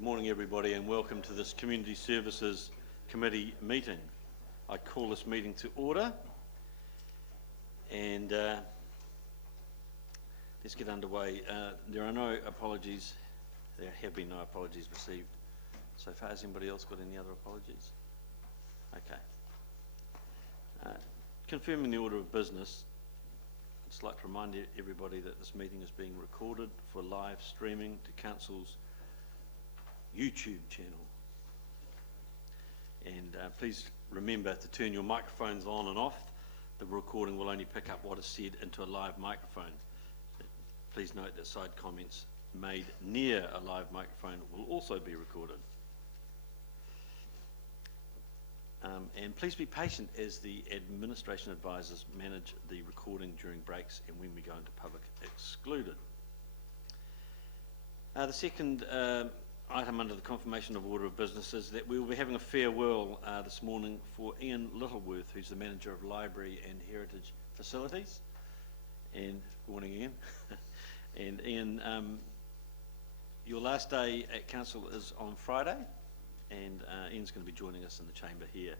Good morning everybody and welcome to this Community Services Committee meeting. I call this meeting to order and let's get underway. There are no apologies, there have been no apologies received so far. Has anybody else got any other apologies? Okay. Confirming the order of business, I'd just like to remind everybody that this meeting is being recorded for live streaming to Council's YouTube channel. And please remember to turn your microphones on and off. The recording will only pick up what is said into a live microphone. Please note that side comments made near a live microphone will also be recorded. And please be patient as the administration advisors manage the recording during breaks and when we go into public excluded. The second item under the confirmation of order of business is that we will be having a farewell this morning for Ian Littleworth, who's the manager of Library and Heritage Facilities. And good morning, Ian. And Ian, your last day at council is on Friday, and Ian's going to be joining us in the chamber here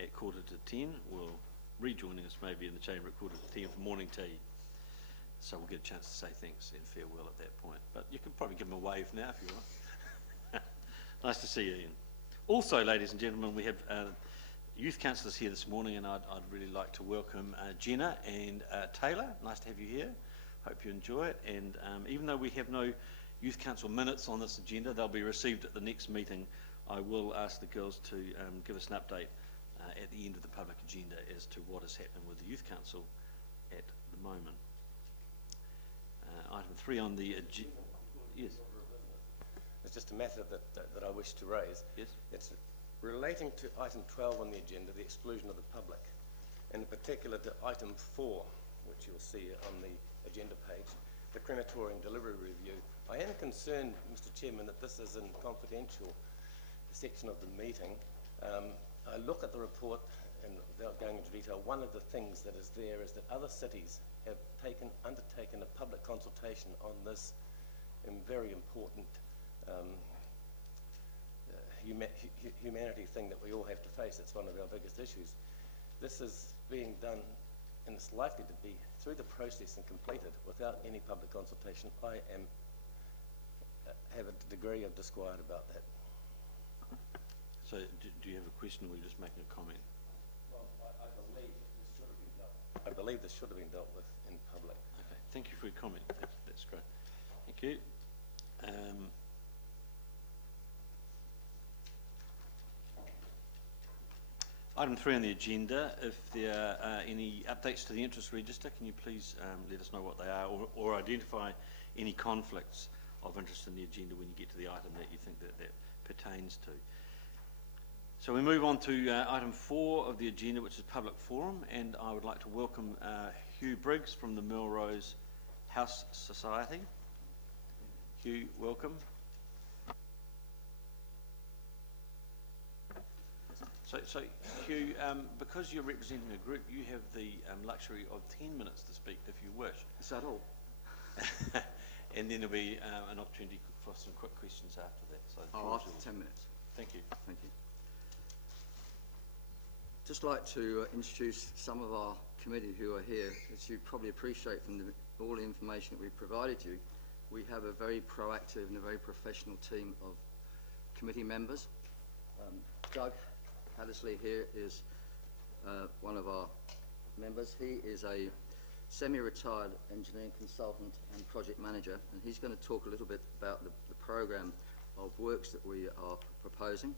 at 10:15. We'll rejoining us maybe in the chamber at 10:15 for morning tea. So we'll get a chance to say thanks and farewell at that point. But you can probably give him a wave now if you want. Nice to see you, Ian. Also, ladies and gentlemen, we have youth councillors here this morning, and I'd really like to welcome Jenna and Taylor. Nice to have you here. Hope you enjoy it. And even though we have no youth council minutes on this agenda, they'll be received at the next meeting. I will ask the girls to give us an update at the end of the public agenda as to what is happening with the youth council at the moment. Item 3 on the agenda. Yes. It's just a matter that I wish to raise. Yes. It's relating to item 12 on the agenda, the exclusion of the public, and in particular to item 4, which you'll see on the agenda page, the crematorium delivery review. I am concerned, Mr. Chairman, that this is in confidential section of the meeting. I look at the report, and without going into detail, one of the things that is there is that other cities have undertaken a public consultation on this very important humanity thing that we all have to face. It's one of our biggest issues. This is being done, and it's likely to be through the process and completed without any public consultation. I have a degree of disquiet about that. So do you have a question or are you just making a comment? Well, I believe this should have been dealt with. I believe this should have been dealt with in public. Okay, thank you for your comment. That's great. Thank you. Item 3 on the agenda, if there are any updates to the interest register, can you please let us know what they are, or identify any conflicts of interest in the agenda when you get to the item that you think that pertains to. So we move on to item 4 of the agenda, which is public forum, and I would like to welcome Hugh Briggs from the Melrose House Society. Hugh, welcome. So Hugh, because you're representing a group, you have the luxury of 10 minutes to speak if you wish. Is that all? And then there'll be an opportunity for some quick questions after that. So after 10 minutes. Thank you. Thank you. Just like to introduce some of our committee who are here. As you probably appreciate from all the information that we've provided you, we have a very proactive and a very professional team of committee members. Doug Hattersley here is one of our members. He is a semi-retired engineering consultant and project manager, and he's going to talk a little bit about the program of works that we are proposing.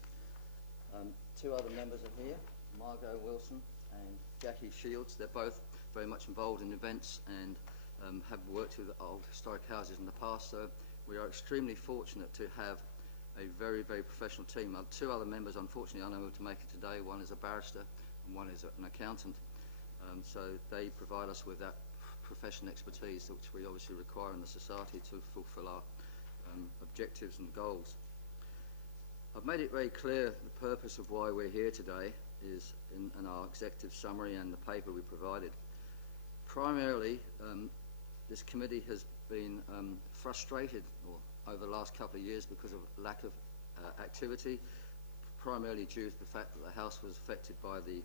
2 other members are here, Margot Wilson and Jackie Shields. They're both very much involved in events and have worked with old historic houses in the past, so we are extremely fortunate to have a very, very professional team. 2 other members, unfortunately, are unable to make it today. One is a barrister and one is an accountant. So they provide us with that professional expertise which we obviously require in the society to fulfil our objectives and goals. I've made it very clear the purpose of why we're here today is in our executive summary and the paper we provided. Primarily, this committee has been frustrated or over the last couple of years because of lack of activity, primarily due to the fact that the house was affected by the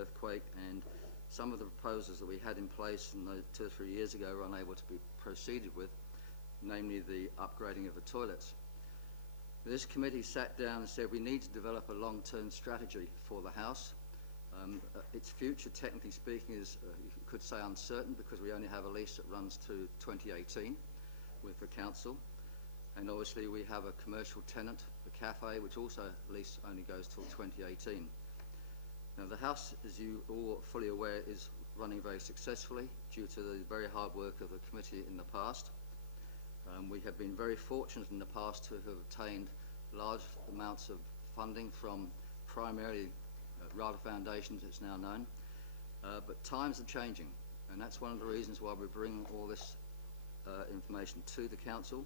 earthquake, and some of the proposals that we had in place 2 or 3 years ago were unable to be proceeded with, namely the upgrading of the toilets. This committee sat down and said we need to develop a long-term strategy for the house. Its future, technically speaking, is, you could say, uncertain, because we only have a lease that runs to 2018 with the council. And obviously we have a commercial tenant, the cafe, which also lease only goes till 2018. Now the house, as you all are fully aware, is running very successfully due to the very hard work of the committee in the past. We have been very fortunate in the past to have obtained large amounts of funding from primarily Rada Foundation, as it's now known, but times are changing, and that's one of the reasons why we bring all this information to the council,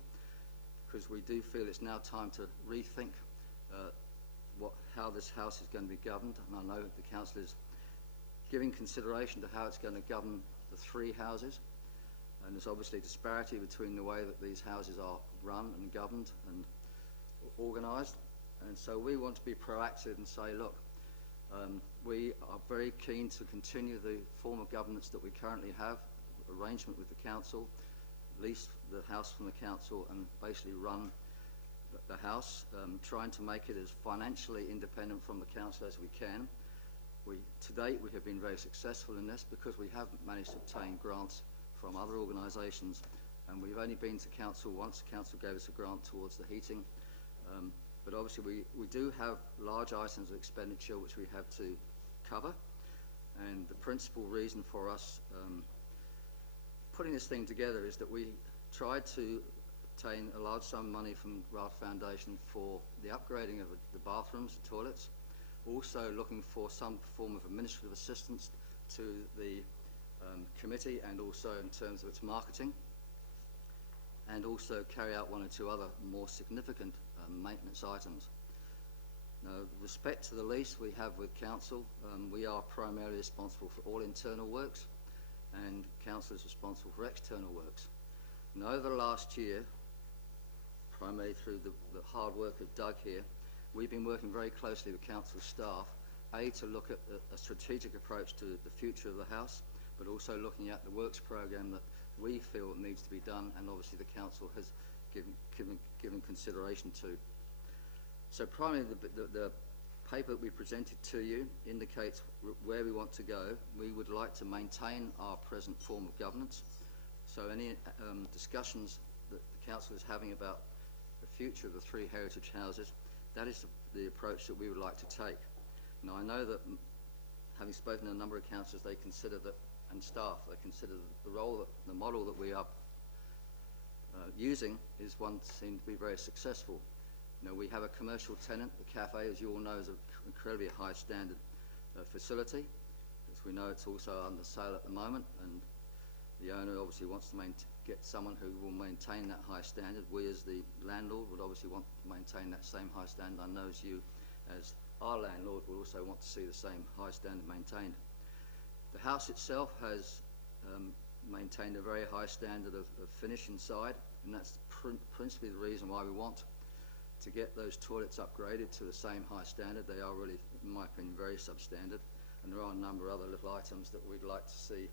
because we do feel it's now time to rethink how this house is going to be governed. And I know the council is giving consideration to how it's going to govern the 3 houses, and there's obviously a disparity between the way that these houses are run and governed and organised. And so we want to be proactive and say, look, we are very keen to continue the form of governance that we currently have, arrangement with the council, lease the house from the council, and basically run the house, trying to make it as financially independent from the council as we can. To date, we have been very successful in this because we have managed to obtain grants from other organisations, and we've only been to council once. The council gave us a grant towards the heating, but obviously we do have large items of expenditure which we have to cover, and the principal reason for us putting this thing together is that we tried to obtain a large sum of money from Rada Foundation for the upgrading of the bathrooms, the toilets, also looking for some form of administrative assistance to the committee, and also in terms of its marketing, and also carry out 1 or 2 other more significant maintenance items. Now, with respect to the lease we have with council, we are primarily responsible for all internal works, and council is responsible for external works. Now, over the last year, primarily through the hard work of Doug here, we've been working very closely with council staff, to look at a strategic approach to the future of the house, but also looking at the works programme that we feel needs to be done, and obviously the council has given consideration to. So primarily the paper that we presented to you indicates where we want to go. We would like to maintain our present form of governance. So any discussions that the council is having about the future of the 3 heritage houses, that is the approach that we would like to take. Now, I know that, having spoken to a number of councillors, they consider that, and staff, they consider the model that we are using is one that seems to be very successful. You know, we have a commercial tenant. The cafe, as you all know, is an incredibly high standard facility. As we know, it's also under sale at the moment, and the owner obviously wants to get someone who will maintain that high standard. We, as the landlord, would obviously want to maintain that same high standard. I know as you, as our landlord, will also want to see the same high standard maintained. The house itself has maintained a very high standard of finish inside, and that's principally the reason why we want to get those toilets upgraded to the same high standard. They are really, in my opinion, very substandard, and there are a number of other little items that we'd like to see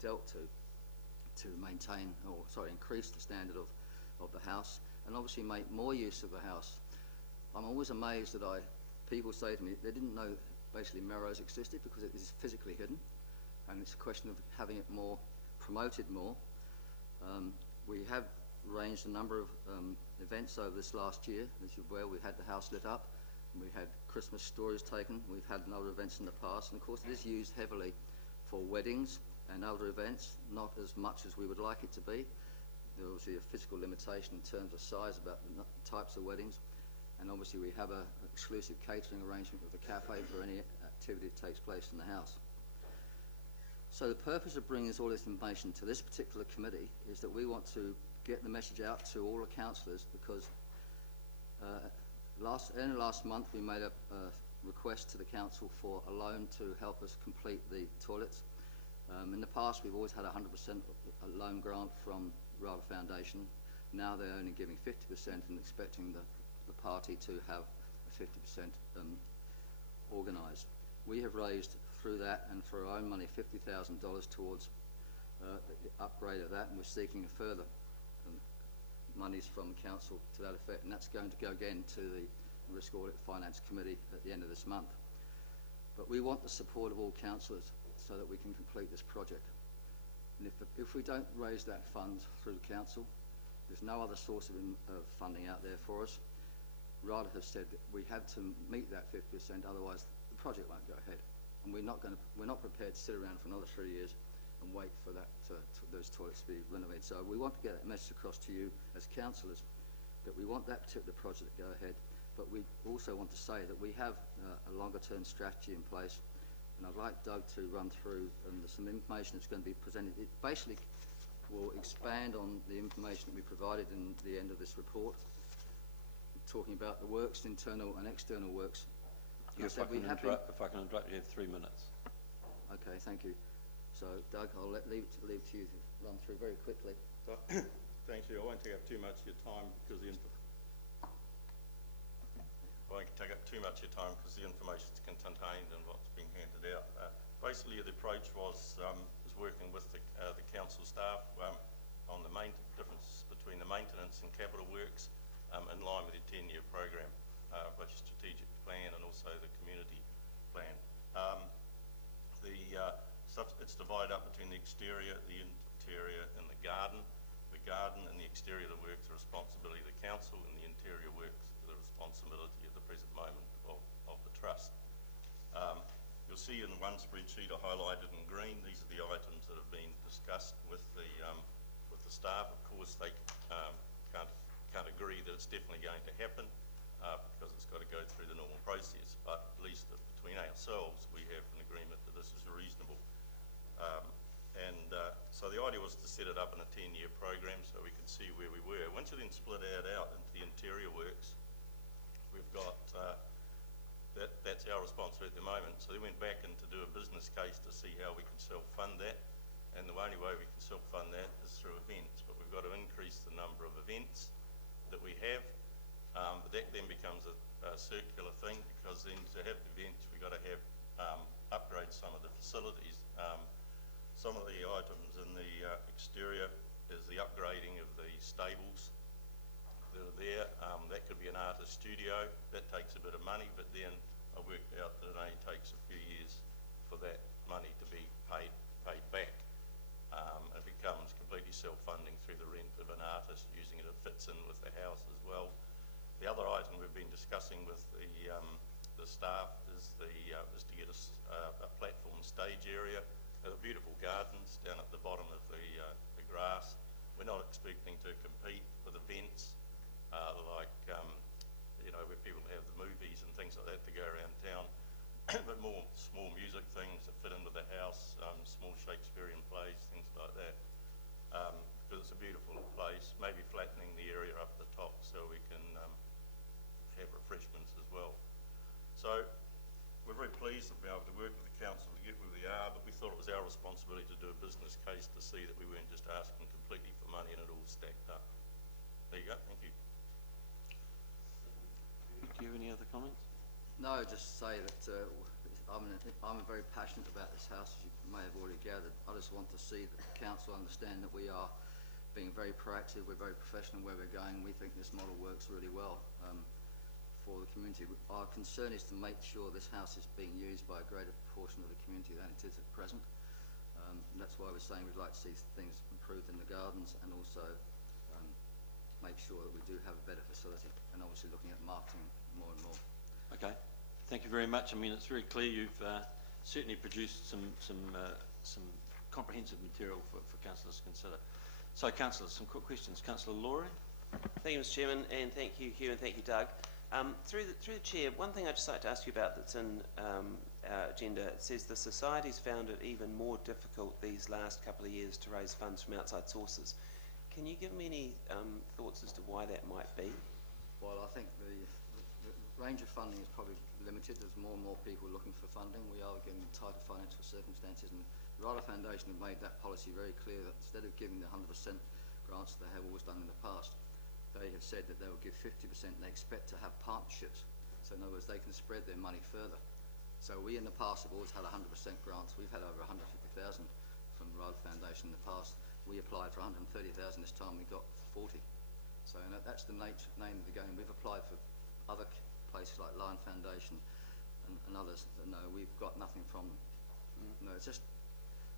dealt to maintain, or sorry, increase the standard of the house, and obviously make more use of the house. I'm always amazed that people say to me they didn't know basically Melrose existed, because it is physically hidden, and it's a question of having it more promoted more. We have arranged a number of events over this last year. As you're aware, we had the house lit up, and we had Christmas stories taken. We've had other events in the past, and of course it is used heavily for weddings and other events, not as much as we would like it to be. There was obviously a physical limitation in terms of size about the types of weddings, and obviously we have an exclusive catering arrangement with the cafe for any activity that takes place in the house. So the purpose of bringing all this information to this particular committee is that we want to get the message out to all the councillors, because last month we made a request to the council for a loan to help us complete the toilets. In the past, we've always had 100% loan grant from Rada Foundation, Now they're only giving 50% and expecting the party to have a 50% organised. We have raised through that and for our own money $50,000 towards the upgrade of that, and we're seeking a further monies from council to that effect, and that's going to go again to the Risk Audit Finance Committee at the end of this month. But we want the support of all councillors so that we can complete this project. And if we don't raise that fund through the council, there's no other source of funding out there for us. RADA has said that we have to meet that 50%, otherwise the project won't go ahead. And we're not prepared to sit around for another 3 years and wait for that those toilets to be renovated. So we want to get that message across to you as councillors that we want that particular project to go ahead. But we also want to say that we have a longer term strategy in place, and I'd like Doug to run through some information that's going to be presented. It basically will expand on the information that we provided in the end of this report, talking about the works, internal and external works. If I can interrupt, you have 3 minutes. Okay, thank you. So, Doug, I'll leave it to you to run through very quickly. Thank you. I won't take up too much of your time because the information is contained in what's being handed out. Basically, the approach was working with the council staff on the main difference between the maintenance and capital works in line with the 10-year program, both strategic plan and also the community plan. It's divided up between the exterior, the interior and the garden. The garden and the exterior of the works are the responsibility of the council, and the interior works are the responsibility at the present moment of the trust. You'll see in one spreadsheet are highlighted in green. These are the items that have been discussed with the staff. Of course, they can't agree that it's definitely going to happen because it's got to go through the normal process. But at least between ourselves, we have an agreement that this is reasonable. So the idea was to set it up in a 10-year program so we could see where we were. Once you then split it out into the interior works, we've got that's our responsibility at the moment. So we went back in to do a business case to see how we can self-fund that, and the only way we can self-fund that is through events. But we've got to increase the number of events that we have. But that then becomes a circular thing, because then to have events we've got to have upgrade some of the facilities. Some of the items in the exterior is the upgrading of the stables that are there. That could be an artist studio. That takes a bit of money, but then I worked out that it only takes a few years for that money to be paid back. It becomes completely self-funding through the rent of an artist using it. It fits in with the house as well. The other item we've been discussing with the staff is to get a platform stage area. There are beautiful gardens down at the bottom of the grass. We're not expecting to compete with events like where people have the movies and things like that to go around town, but more small music things that fit into the house, small Shakespearean plays, things like that. Because it's a beautiful place. Maybe flattening the area up the top so we can have refreshments as well. So we're very pleased to be able to work with the council to get where we are, but we thought it was our responsibility to do a business case to see that we weren't just asking completely for money and it all stacked up. There you go, thank you. Do you have any other comments? No, just say that I'm very passionate about this house, as you may have already gathered. I just want to see that the council understand that we are being very proactive, we're very professional where we're going. We think this model works really well for the community. Our concern is to make sure this house is being used by a greater proportion of the community than it is at present. And that's why we're saying we'd like to see things improved in the gardens, and also make sure that we do have a better facility, and obviously looking at marketing more and more. Okay, thank you very much. I mean, it's very clear you've certainly produced some comprehensive material for councillors to consider. So, councillors, some quick questions. Councillor Laurie. Thank you, Mr. Chairman, and thank you, Hugh, and thank you, Doug. Through the chair, one thing I'd just like to ask you about that's in our agenda. It says the Society's found it even more difficult these last couple of years to raise funds from outside sources. Can you give me any thoughts as to why that might be? Well, I think the range of funding is probably limited. There's more and more people looking for funding. We are getting tighter financial circumstances, and the RADA Foundation have made that policy very clear that instead of giving the 100%, grants they have always done in the past. They have said that they will give 50%, and they expect to have partnerships. So in other words, they can spread their money further. So we in the past have always had 100% grants. We've had over 150,000 from the Ryder Foundation in the past. We applied for 130,000 this time, we got 40. So that's the name of the game. We've applied for other places like Lion Foundation and others. No, we've got nothing from them. No, it's just,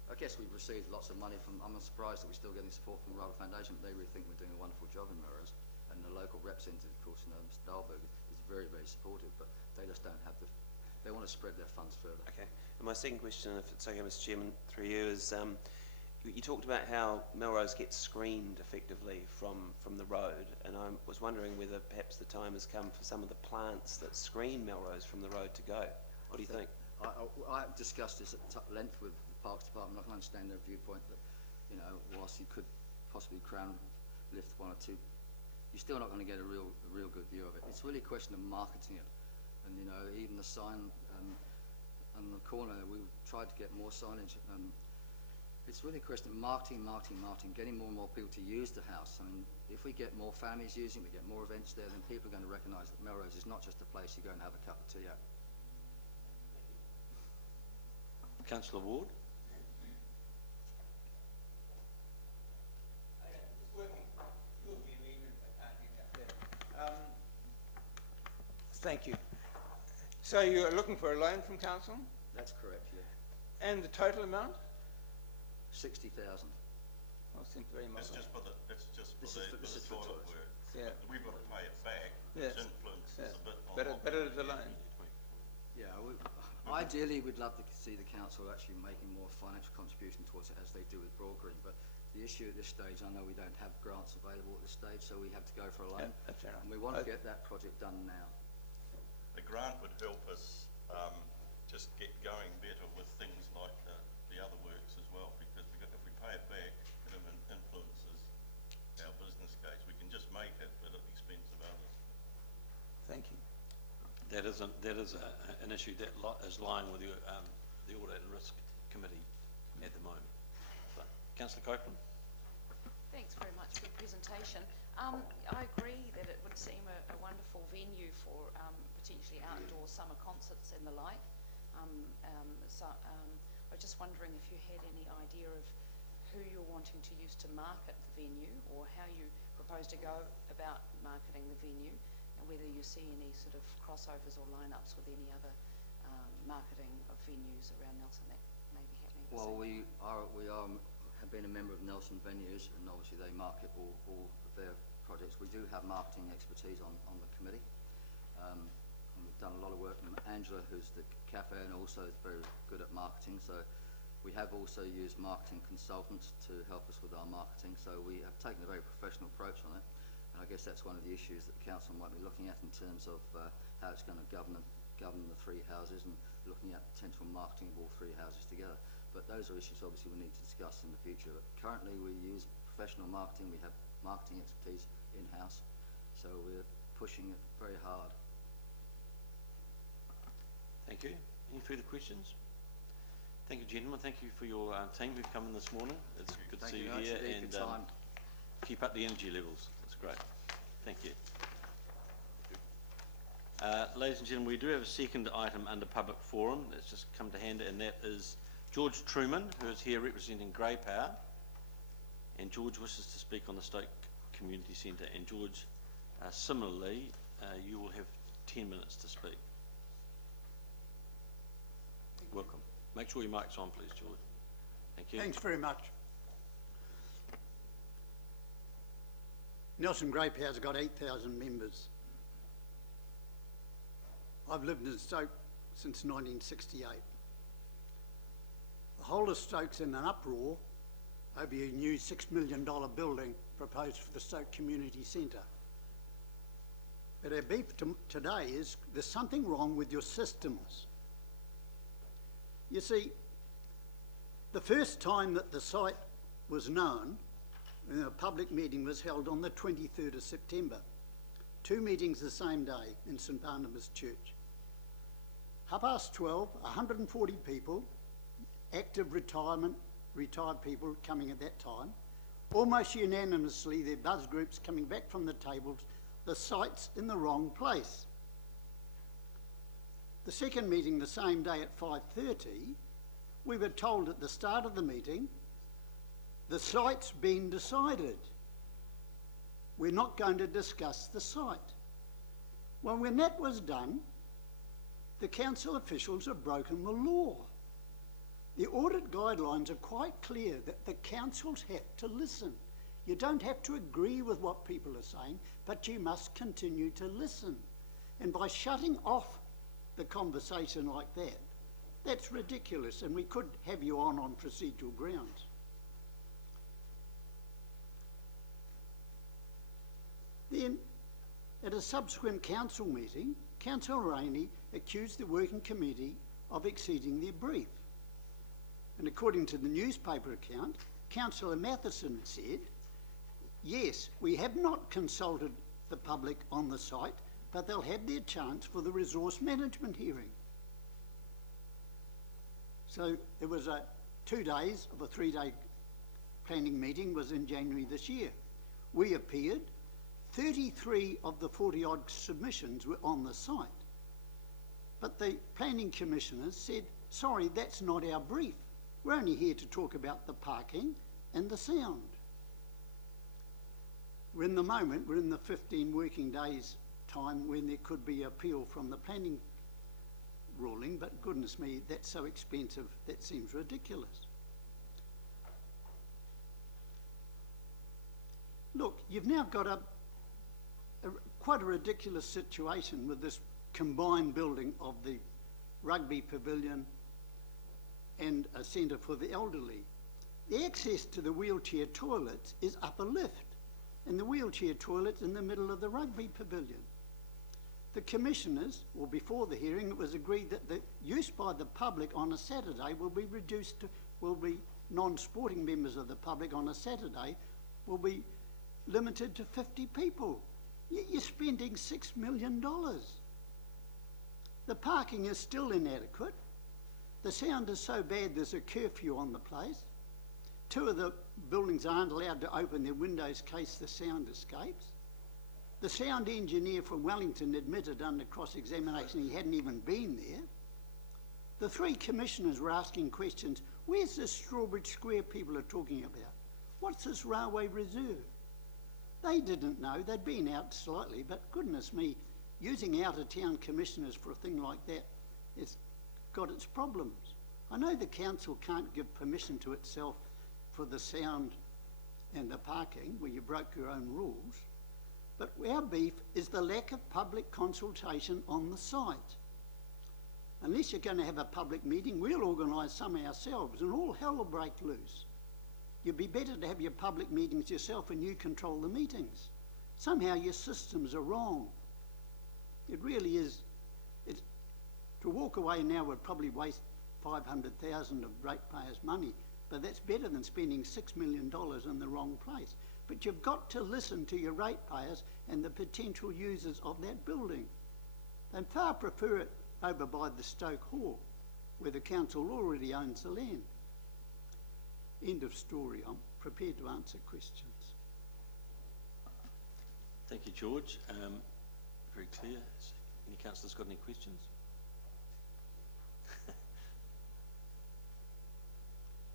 I guess we've received lots of money from, I'm surprised that we're still getting support from the Ryder Foundation, but they really think we're doing a wonderful job in Melrose. And the local representative, of course, Mr. Dahlberg, is very, very supportive, but they just don't have the, they want to spread their funds further. Okay. And my second question, if it's okay, Mr. Chairman, through you, is you talked about how Melrose gets screened effectively from the road, and I was wondering whether perhaps the time has come for some of the plants that screen Melrose from the road to go. What do you think? I've discussed this at length with the Parks Department. I can understand their viewpoint that, you know, whilst you could possibly crown lift one or two, you're still not going to get a real good view of it. It's really a question of marketing it. And, you know, even the sign on the corner, we tried to get more signage. It's really a question of marketing, getting more and more people to use the house. I mean, if we get more families using it, we get more events there, then people are going to recognise that Melrose is not just a place you go and have a cup of tea at. Councillor Ward. It's working. You'll hear me even if I can't hear you up there. Thank you. So you're looking for a loan from council, That's correct, yeah. and the total amount? 60,000. I think very much. It's just for the This is for toilet toilets. work. Yeah. We've got to pay it back. Yes. Its influence Yeah. is a bit on Better, what better we as a do. loan. Yeah, ideally we'd love to see the council actually making more financial contribution towards it as they do with Broad Green, but the issue at this stage, I know we don't have grants available at this stage, so we have to go for a loan. Yeah, that's fair enough. And we want to Okay. get that project done now. The grant would help us just get going better with things like the other works as well, because if we pay it back, it influences our business case. We can just make it, but at the expense of others. Thank you. That is an issue that is lying with the Audit and Risk Committee at the moment. So, Councillor Copeland. Thanks very much for the presentation. I agree that it would seem a wonderful venue for potentially outdoor summer concerts and the like. I was just wondering if you had any idea of who you're wanting to use to market the venue, or how you propose to go about marketing the venue, and whether you see any sort of crossovers or lineups with any other marketing of venues around Nelson that may be happening. at the Well, same we have been a member of Nelson Venues, and obviously they market all of their projects. We do have marketing expertise on the committee. And we've done a lot of work with Angela, who's the cafe, and also is very good at marketing. So we have also used marketing consultants to help us with our marketing. So we have taken a very professional approach on it. And I guess that's one of the issues that the council might be looking at in terms of how it's going to govern the three houses, and looking at potential marketing of all three houses together. But those are issues obviously we need to discuss in the future. But currently we use professional marketing. We have marketing expertise in-house. So we're pushing it very hard. Thank you. Any further questions? Thank you, gentlemen. Thank you for your team who've come in this morning. It's good to Thank see you very here, much indeed and for your time. keep up the energy levels. That's great. Thank you. Ladies and gentlemen, we do have a second item under public forum that's just come to hand, and that is George Truman, who is here representing Grey Power. And George wishes to speak on the Stoke Community Centre. And George, similarly, you will have 10 minutes to speak. Welcome. Make sure your mic's on, please, George. Thank you. Thanks very much. Nelson Grey Power's got 8,000 members. I've lived in Stoke since 1968. The whole of Stoke's in an uproar over a new $6 million building proposed for the Stoke Community Centre. But our beef today is there's something wrong with your systems. You see, the first time that the site was known, a public meeting was held on the 23rd of September. 2 meetings the same day in St Barnabas Church. 12:30, 140 people, active retired people coming at that time. almost unanimously, their buzz groups coming back from the tables, the site's in the wrong place. The second meeting the same day at 5:30, we were told at the start of the meeting, the site's been decided. We're not going to discuss the site. Well, when that was done, the council officials have broken the law. The audit guidelines are quite clear that the councils have to listen. You don't have to agree with what people are saying, but you must continue to listen. And by shutting off the conversation like that, that's ridiculous, and we could have you on procedural grounds. Then, at a subsequent council meeting, Councillor Rainey accused the working committee of exceeding their brief. And according to the newspaper account, Councillor Matheson said, yes, we have not consulted the public on the site, but they'll have their chance for the resource management hearing. So there was 2 days of a 3-day planning meeting was in January this year. We appeared. 33 of the 40-odd submissions were on the site. But the planning commissioners said, sorry, that's not our brief. We're only here to talk about the parking and the sound. We're in the moment, we're in the 15 working days time when there could be appeal from the planning ruling, but goodness me, that's so expensive, that seems ridiculous. Look, you've now got quite a ridiculous situation with this combined building of the rugby pavilion and a centre for the elderly. The access to the wheelchair toilets is up a lift, and the wheelchair toilet's in the middle of the rugby pavilion. The commissioners, or before the hearing, it was agreed that the use by the public on a Saturday will be reduced to, will be non-sporting members of the public on a Saturday will be limited to 50 people. You're spending $6 million. The parking is still inadequate. The sound is so bad there's a curfew on the place. 2 of the buildings aren't allowed to open their windows in case the sound escapes. The sound engineer from Wellington admitted under cross-examination he hadn't even been there. The 3 commissioners were asking questions. Where's this Strawbridge Square people are talking about? What's this railway reserve? They didn't know. They'd been out slightly, but goodness me, using out-of-town commissioners for a thing like that has got its problems. I know the council can't give permission to itself for the sound and the parking where you broke your own rules, but our beef is the lack of public consultation on the site. Unless you're going to have a public meeting, we'll organise some ourselves and all hell will break loose. You'd be better to have your public meetings yourself and you control the meetings. Somehow your systems are wrong. It really is. To walk away now would probably waste $500,000 of ratepayers' money, but that's better than spending $6 million in the wrong place. But you've got to listen to your ratepayers and the potential users of that building. They'd far prefer it over by the Stoke Hall, where the council already owns the land. End of story. I'm prepared to answer questions. Thank you, George. Very clear. Any councillors got any questions?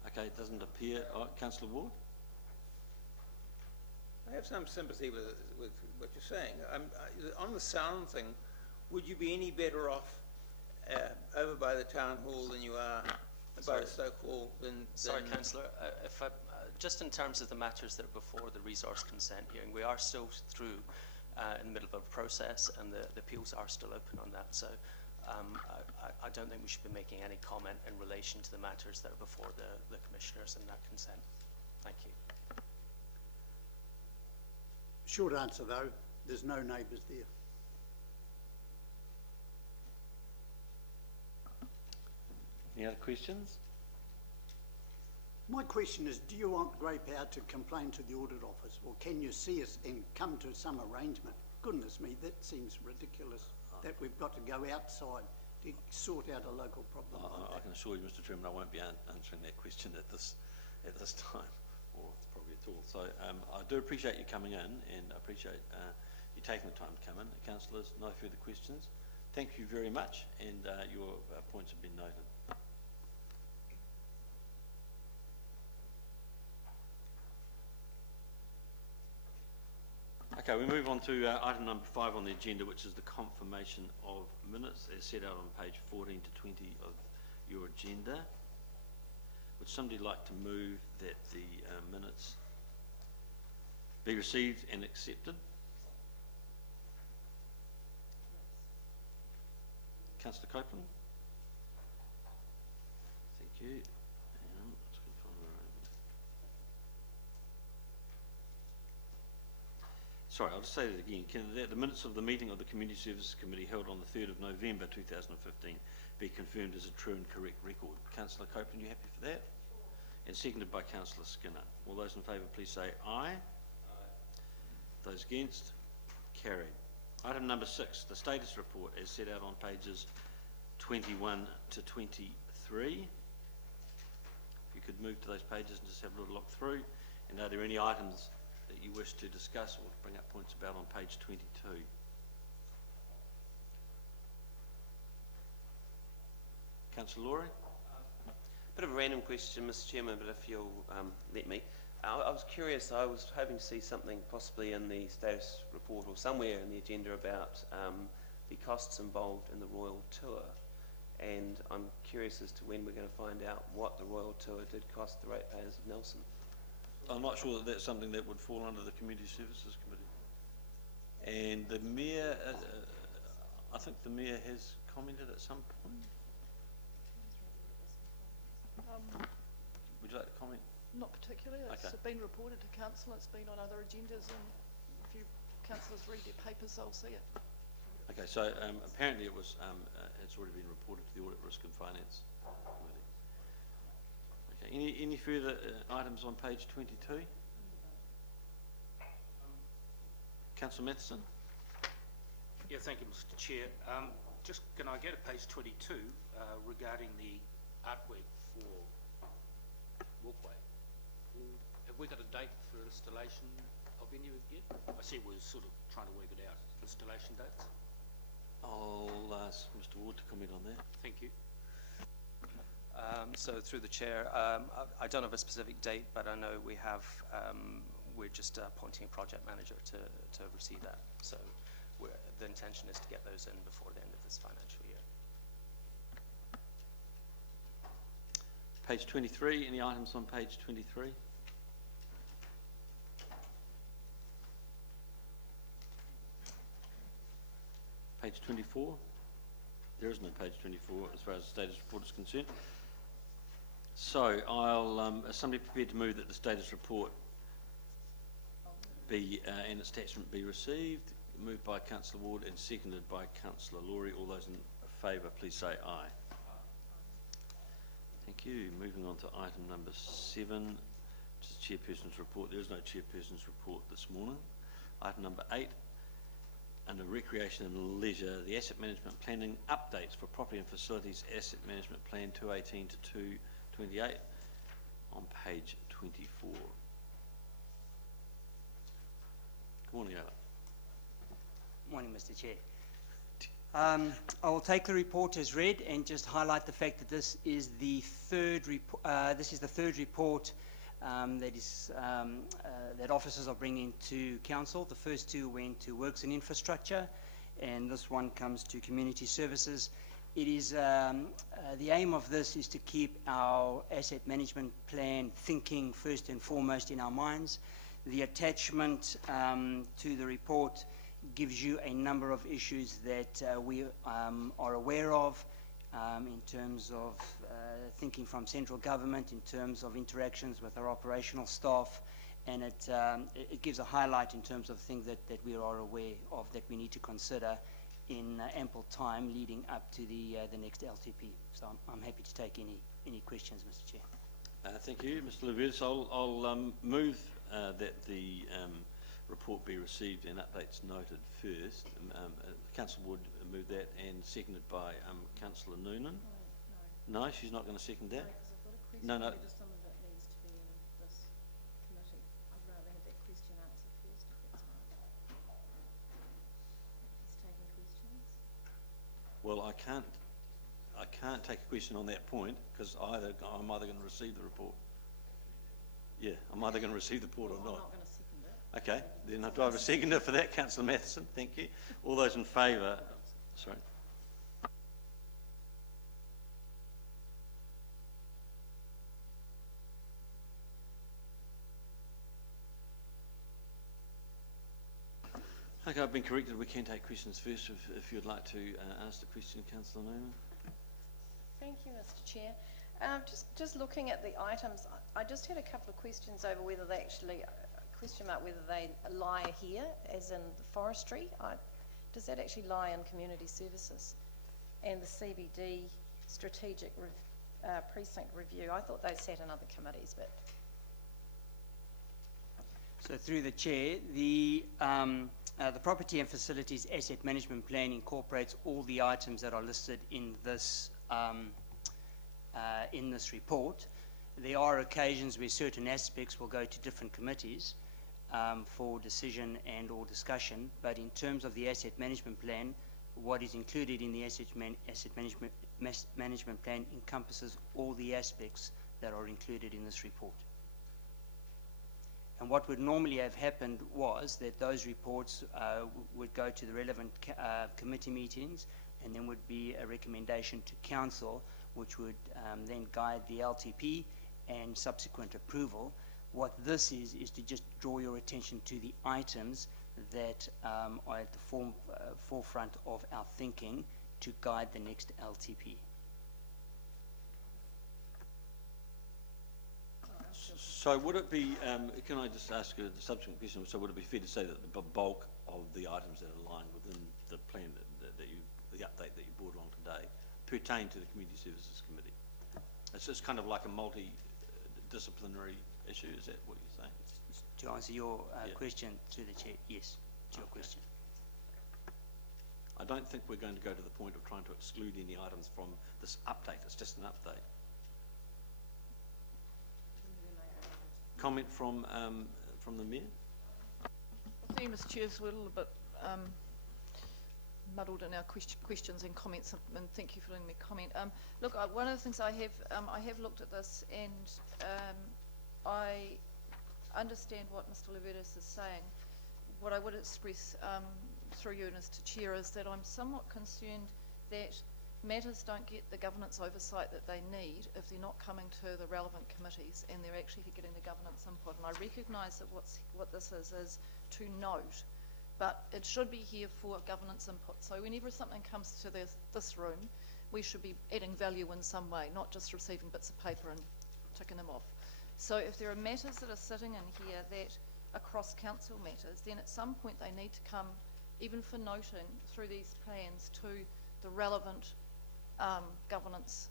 Okay, it doesn't appear. Oh, Councillor Ward? I have some sympathy with what you're saying. On the sound thing, would you be any better off over by the town hall than you are by the Stoke Hall? Sorry, Councillor, if I, just in terms of the matters that are before the resource consent hearing, we are still through in the middle of a process, and the appeals are still open on that. So I don't think we should be making any comment in relation to the matters that are before the commissioners and that consent. Thank you. Short answer though, there's no neighbours there. Any other questions? My question is, do you want Grey Power to complain to the audit office, or can you see us and come to some arrangement? Goodness me, that seems ridiculous, that we've got to go outside to sort out a local problem like I that. can assure you, Mr. Chairman, I won't be answering that question at this time. or probably at all. So I do appreciate you coming in, and I appreciate you taking the time to come in. Councillors, no further questions. Thank you very much, and your points have been noted. Okay, we move on to item number 5 on the agenda, which is the confirmation of minutes as set out on page 14 to 20 of your agenda. Would somebody like to move that the minutes be received and accepted? Councillor Copeland? Thank you. Hang on, let's go find where I am. Sorry, I'll just say that again. Can the minutes of the meeting of the Community Services Committee held on the 3rd of November 2015 be confirmed as a true and correct record? Councillor Copeland, you happy for that? And seconded by Councillor Skinner. All those in favour, please say aye. Aye. Those against? Carried. Item number 6, the status report as set out on pages 21 to 23. If you could move to those pages and just have a little look through. And are there any items that you wish to discuss or bring up points about on page 22? Councillor Laurie? Bit of a random question, Mr. Chairman, but if you'll let me. I was curious, I was hoping to see something possibly in the status report or somewhere in the agenda about the costs involved in the Royal Tour. And I'm curious as to when we're going to find out what the Royal Tour did cost the ratepayers of Nelson. I'm not sure that that's something that would fall under the Community Services Committee. And the Mayor, I think the Mayor has commented at some point. Would you like to comment? Not particularly. It's been reported to council. It's been on other agendas, and if you councillors read their papers, they'll see it. Okay, so apparently it was it's already been reported to the Audit, Risk and Finance Committee. Okay, any further items on page 22? Councillor Matheson. Yeah, thank you, Mr. Chair. Just can I get to page 22 regarding the artwork for Walkway? Have we got a date for installation of any of it yet? I see we're sort of trying to work it out. Installation dates? I'll ask Mr. Ward to comment on that. Thank you. So through the chair, I don't have a specific date, but I know we have, we're just appointing a project manager to receive that. So the intention is to get those in before the end of this financial year. Page 23, any items on page 23? Page 24? There is no page 24 as far as the status report is concerned. So I'll, is somebody prepared to move that the status report be, and its attachment be received? Moved by Councillor Ward and seconded by Councillor Laurie. All those in favour, please say aye. Thank you. Moving on to item number 7, which is the Chairperson's report. There is no Chairperson's report this morning. Item number 8, under Recreation and Leisure, the Asset Management Planning Updates for Property and Facilities Asset Management Plan 218 to 228 on page 24. Good morning, Alan. Morning, Mr. Chair. I will take the report as read and just highlight the fact that this is the third report that officers are bringing to council. The first two went to Works and Infrastructure, and this one comes to Community Services. It is the aim of this is to keep our asset management plan thinking first and foremost in our minds. The attachment to the report gives you a number of issues that we are aware of in terms of thinking from central government, in terms of interactions with our operational staff, and it gives a highlight in terms of things that we are aware of that we need to consider in ample time leading up to the next LTP. So I'm happy to take any questions, Mr. Chair. Thank you, Mr. Levius. I'll move that the report be received and updates noted first. Councillor Wood moved that and seconded by Councillor Noonan. No, she's not going to second that? No, no. Well, I can't take a question on that point, because I'm either going to receive the report. Yeah, I'm either going to receive the report or not. I'm not going to second it. Okay, then do I have a seconder for that, Councillor Matheson? Thank you. All those in favour? Sorry. Okay, I've been corrected. We can take questions first if you'd like to ask the question, Councillor Newman. Thank you, Mr. Chair. Just looking at the items, I just had a couple of questions over whether they actually, question mark whether they lie here, as in the forestry. Does that actually lie in community services? And the CBD strategic precinct review, I thought those sat in other committees, but... So through the chair, the Property and Facilities Asset Management Plan incorporates all the items that are listed in this report. There are occasions where certain aspects will go to different committees for decision and or discussion, but in terms of the asset management plan, what is included in the asset management plan encompasses all the aspects that are included in this report. And what would normally have happened was that those reports would go to the relevant committee meetings, and then would be a recommendation to council, which would then guide the LTP and subsequent approval. What this is to just draw your attention to the items that are at the forefront of our thinking to guide the next LTP. So would it be, can I just ask a subsequent question, so would it be fair to say that the bulk of the items that are lying within the plan the update that you brought along today pertain to the Community Services Committee? It's just kind of like a multi-disciplinary issue, is that what you're saying? To answer your question through the chair, yes, to your question. I don't think we're going to go to the point of trying to exclude any items from this update. It's just an update. Comment from the Mayor? Thank you, Mr. Chair. We're a little bit muddled in our questions and comments, and thank you for letting me comment. Look, one of the things I have looked at this, and I understand what Mr. Levetis is saying. What I would express through you, Mr. Chair, is that I'm somewhat concerned that matters don't get the governance oversight that they need if they're not coming to the relevant committees and they're actually getting the governance input. And I recognise that what this is to note, but it should be here for governance input. So whenever something comes to this room, we should be adding value in some way, not just receiving bits of paper and ticking them off. So if there are matters that are sitting in here that are cross-council matters, then at some point they need to come, even for noting through these plans, to the relevant governance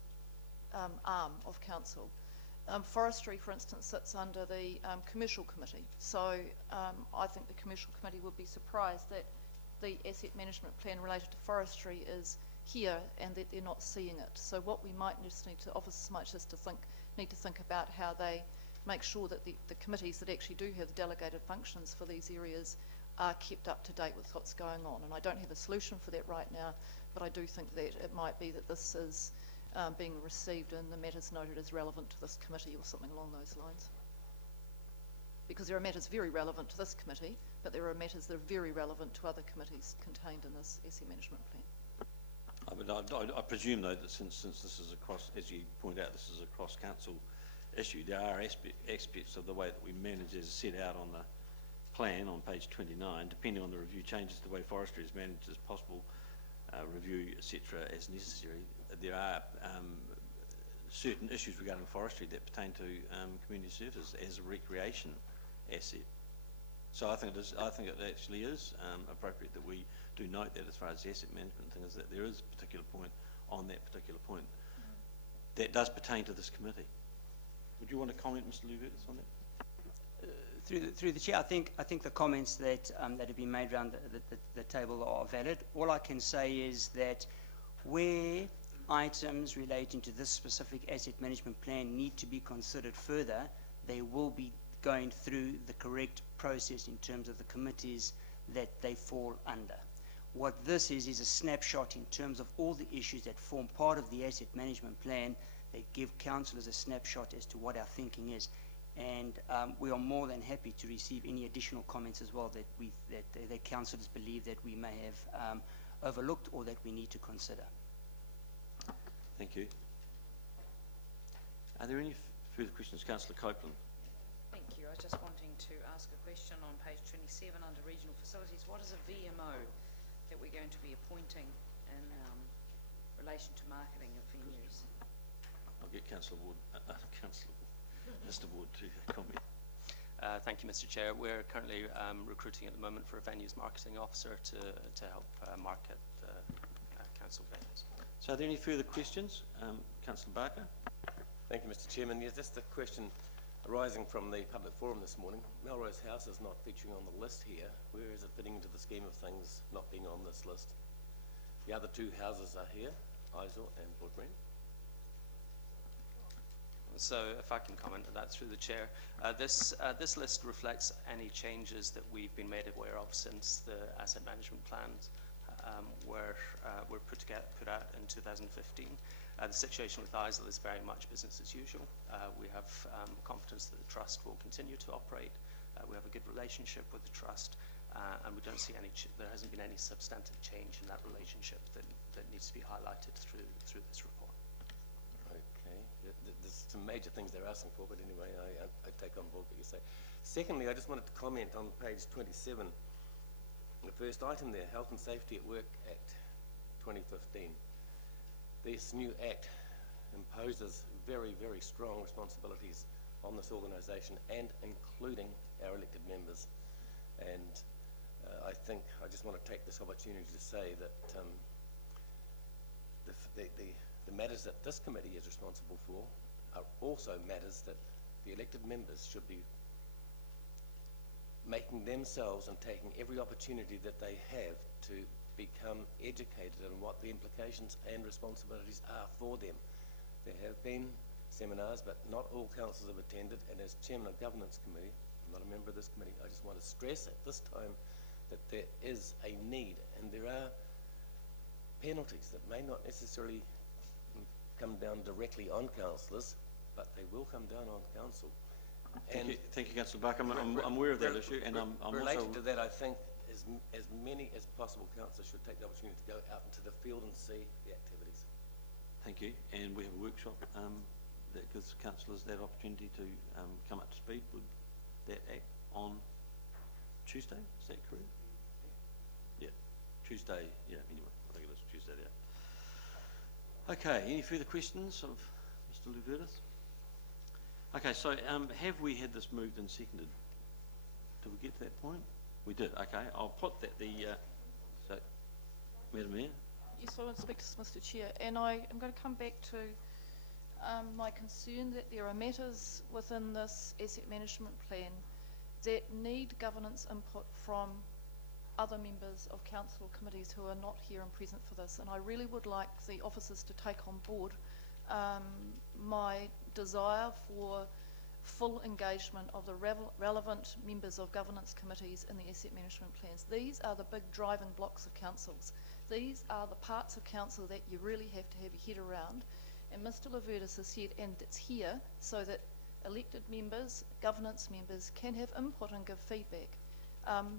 arm of council. Forestry, for instance, sits under the commercial committee. So I think the commercial committee would be surprised that the asset management plan related to forestry is here and that they're not seeing it. So what we might just need to, officers might just need to think about how they make sure that the committees that actually do have delegated functions for these areas are kept up to date with what's going on. And I don't have a solution for that right now, but I do think that it might be that this is being received and the matters noted as relevant to this committee or something along those lines. Because there are matters very relevant to this committee, but there are matters that are very relevant to other committees contained in this asset management plan. I presume, though, that since this is across, as you point out, this is a cross-council issue, there are aspects of the way that we manage, as set out on the plan on page 29, depending on the review changes the way forestry is managed as possible, review, etc., as necessary. There are certain issues regarding forestry that pertain to community services as a recreation asset. So I think it actually is appropriate that we do note that as far as the asset management thing is, that there is a particular point on that particular point that does pertain to this committee. Would you want to comment, Mr. Levetis, on that? Through the chair, I think the comments that have been made around the table are valid. All I can say is that where items relating to this specific asset management plan need to be considered further, they will be going through the correct process in terms of the committees that they fall under. What this is a snapshot in terms of all the issues that form part of the asset management plan. They give councillors a snapshot as to what our thinking is. And we are more than happy to receive any additional comments as well that councillors believe that we may have overlooked or that we need to consider. Thank you. Are there any further questions? Councillor Copeland. Thank you. I was just wanting to ask a question on page 27 under regional facilities. What is a VMO that we're going to be appointing in relation to marketing of venues? I'll get Councillor Ward, Mr. Ward to comment. Thank you, Mr. Chair. We're currently recruiting at the moment for a venues marketing officer to help market council venues. So are there any further questions? Councillor Barker. Thank you, Mr. Chairman. Yes, just a question arising from the public forum this morning. Melrose House is not featuring on the list here. Where is it fitting into the scheme of things not being on this list? The other two houses are here, Isle and Broadbrand. So if I can comment on that through the chair, this list reflects any changes that we've been made aware of since the asset management plans were put out in 2015. The situation with ISIL is very much business as usual. We have confidence that the trust will continue to operate. We have a good relationship with the trust, and we don't see there hasn't been any substantive change in that relationship that needs to be highlighted through this report. Okay, there's some major things they're asking for, but anyway, I take on board what you say. Secondly, I just wanted to comment on page 27, the first item there, Health and Safety at Work Act 2015. This new act imposes very, very strong responsibilities on this organisation and including our elected members. And I think I just want to take this opportunity to say that the matters that this committee is responsible for are also matters that the elected members should be making themselves and taking every opportunity that they have to become educated on what the implications and responsibilities are for them. There have been seminars, but not all councillors have attended, and as Chairman of Governance Committee, I'm not a member of this committee, I just want to stress at this time that there is a need, and there are penalties that may not necessarily come down directly on councillors, but they will come down on council. Thank you, Councillor Barker. I'm aware of that issue, and I'm related also to that. I think as many as possible councillors should take the opportunity to go out into the field and see the activities. Thank you, and we have a workshop that gives councillors that opportunity to come up to speed with that act on Tuesday. Is that correct? Yeah, Tuesday. Yeah, anyway, I think it is Tuesday. Yeah. Okay. Any further questions of Mr. Luvertis? Okay. So, have we had this moved and seconded? Did we get to that point? We did. Okay. I'll put that so, Madam Mayor. Yes, I want to speak to Mr. Chair, and I am going to come back to my concern that there are matters within this asset management plan that need governance input from other members of council committees who are not here and present for this, and I really would like the officers to take on board my desire for full engagement of the relevant members of governance committees in the asset management plans. These are the big driving blocks of councils. These are the parts of council that you really have to have your head around, and Mr. Luvertis has said, and it's here so that elected members, governance members can have input and give feedback.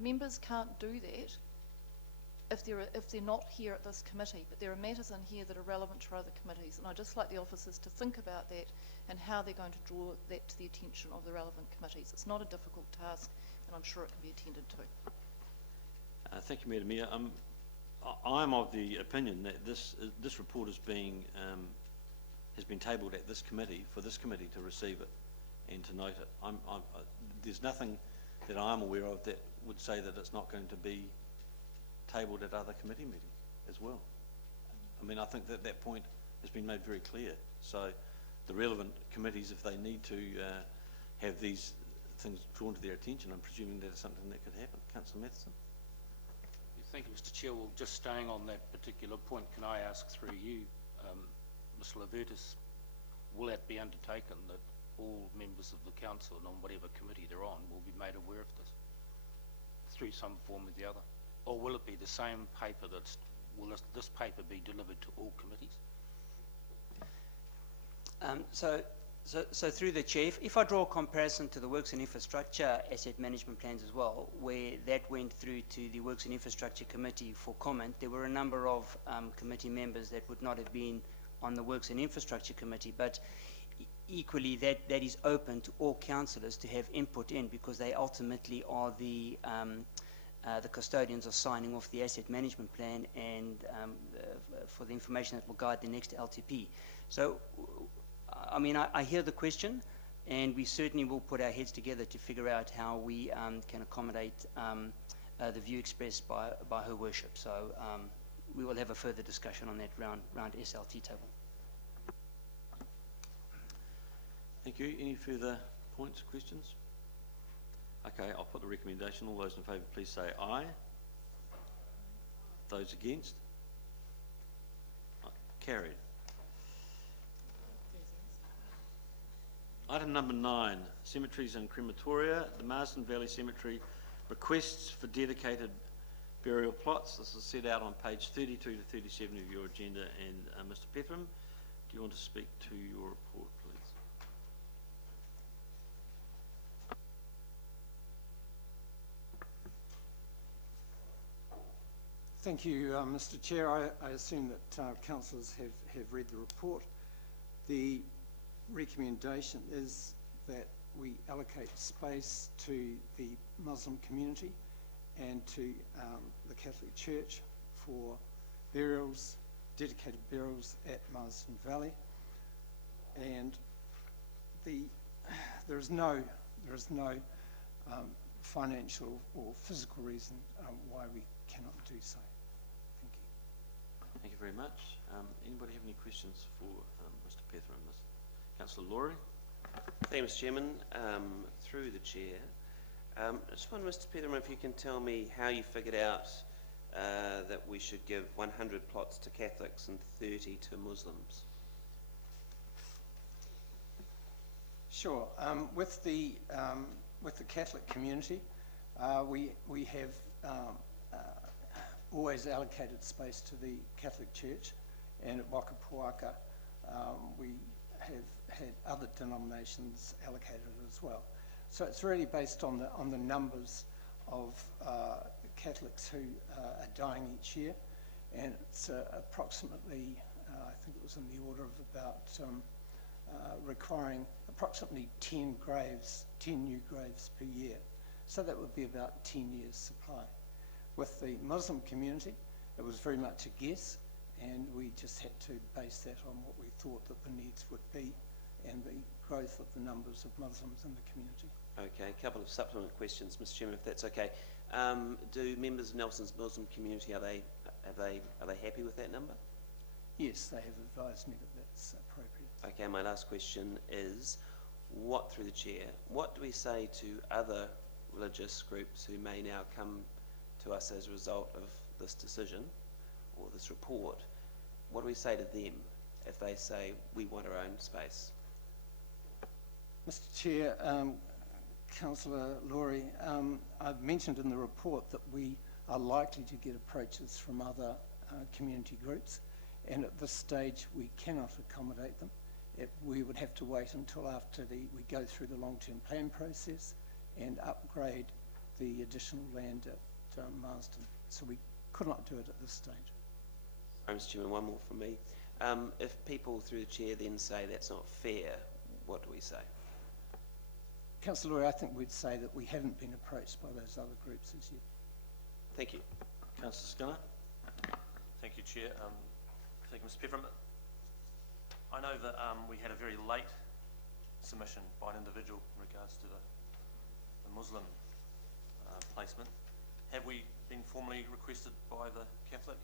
Members can't do that if they're not here at this committee, but there are matters in here that are relevant to other committees, and I'd just like the officers to think about that and how they're going to draw that to the attention of the relevant committees. It's not a difficult task, and I'm sure it can be attended to. Thank you, Madam Mayor. I'm of the opinion that this report has been tabled at this committee for this committee to receive it and to note it. There's nothing that I'm aware of that would say that it's not going to be tabled at other committee meetings as well. I mean, I think that point has been made very clear. So the relevant committees, if they need to have these things drawn to their attention, I'm presuming that is something that could happen. Councillor Matheson. Thank you, Mr. Chair. Well, just staying on that particular point, can I ask through you, Mr. Luvertis, will that be undertaken that all members of the council and on whatever committee they're on will be made aware of this through some form or the other? or will it be the same paper will this paper be delivered to all committees? So through the chair, if I draw a comparison to the Works and Infrastructure Asset Management Plans as well, where that went through to the Works and Infrastructure Committee for comment, there were a number of committee members that would not have been on the Works and Infrastructure Committee, but equally that is open to all councillors to have input in, because they ultimately are the custodians of signing off the asset management plan and for the information that will guide the next LTP. So, I mean, I hear the question, and we certainly will put our heads together to figure out how we can accommodate the view expressed by Her Worship. So we will have a further discussion on that round SLT table. Thank you. Any further points, questions? Okay, I'll put the recommendation. All those in favour, please say aye. Those against? Carried. Item number 9, cemeteries and crematoria. The Marsden Valley Cemetery requests for dedicated burial plots. This is set out on page 32 to 37 of your agenda. And Mr. Pethram, do you want to speak to your report, please? Thank you, Mr. Chair. I assume that councillors have read the report. The recommendation is that we allocate space to the Muslim community and to the Catholic Church for burials, dedicated burials at Marsden Valley, and there is no financial or physical reason why we cannot do so. Thank you. Thank you very much. Anybody have any questions for Mr. Pethram? Councillor Laurie. Thank you, Mr. Chairman. Through the chair, I just wonder, Mr. Pethram, if you can tell me how you figured out that we should give 100 plots to Catholics and 30 to Muslims. Sure. With the Catholic community, we have always allocated space to the Catholic Church, and at Waka Puaka we have had other denominations allocated as well. So it's really based on the numbers of Catholics who are dying each year, and it's approximately, I think it was in the order of about requiring approximately 10 new graves per year. So that would be about 10 years' supply. With the Muslim community, it was very much a guess, and we just had to base that on what we thought that the needs would be and the growth of the numbers of Muslims in the community. Okay, a couple of supplement questions, Mr. Chairman, if that's okay. Do members of Nelson's Muslim community, are they happy with that number? Yes, they have advised me that that's appropriate. Okay, my last question is, through the chair, what do we say to other religious groups who may now come to us as a result of this decision or this report? What do we say to them if they say we want our own space? Mr. Chair, Councillor Laurie, I've mentioned in the report that we are likely to get approaches from other community groups, and at this stage we cannot accommodate them. We would have to wait until after we go through the long-term plan process and upgrade the additional land at Marsden. So we could not do it at this stage. Mr. Chairman, one more from me. If people through the chair then say that's not fair, what do we say? Councillor Laurie, I think we'd say that we haven't been approached by those other groups as yet. Thank you. Councillor Skinner. Thank you, Chair. Thank you, Mr. Pethram. I know that we had a very late submission by an individual in regards to the Muslim placement. Have we been formally requested by the Catholic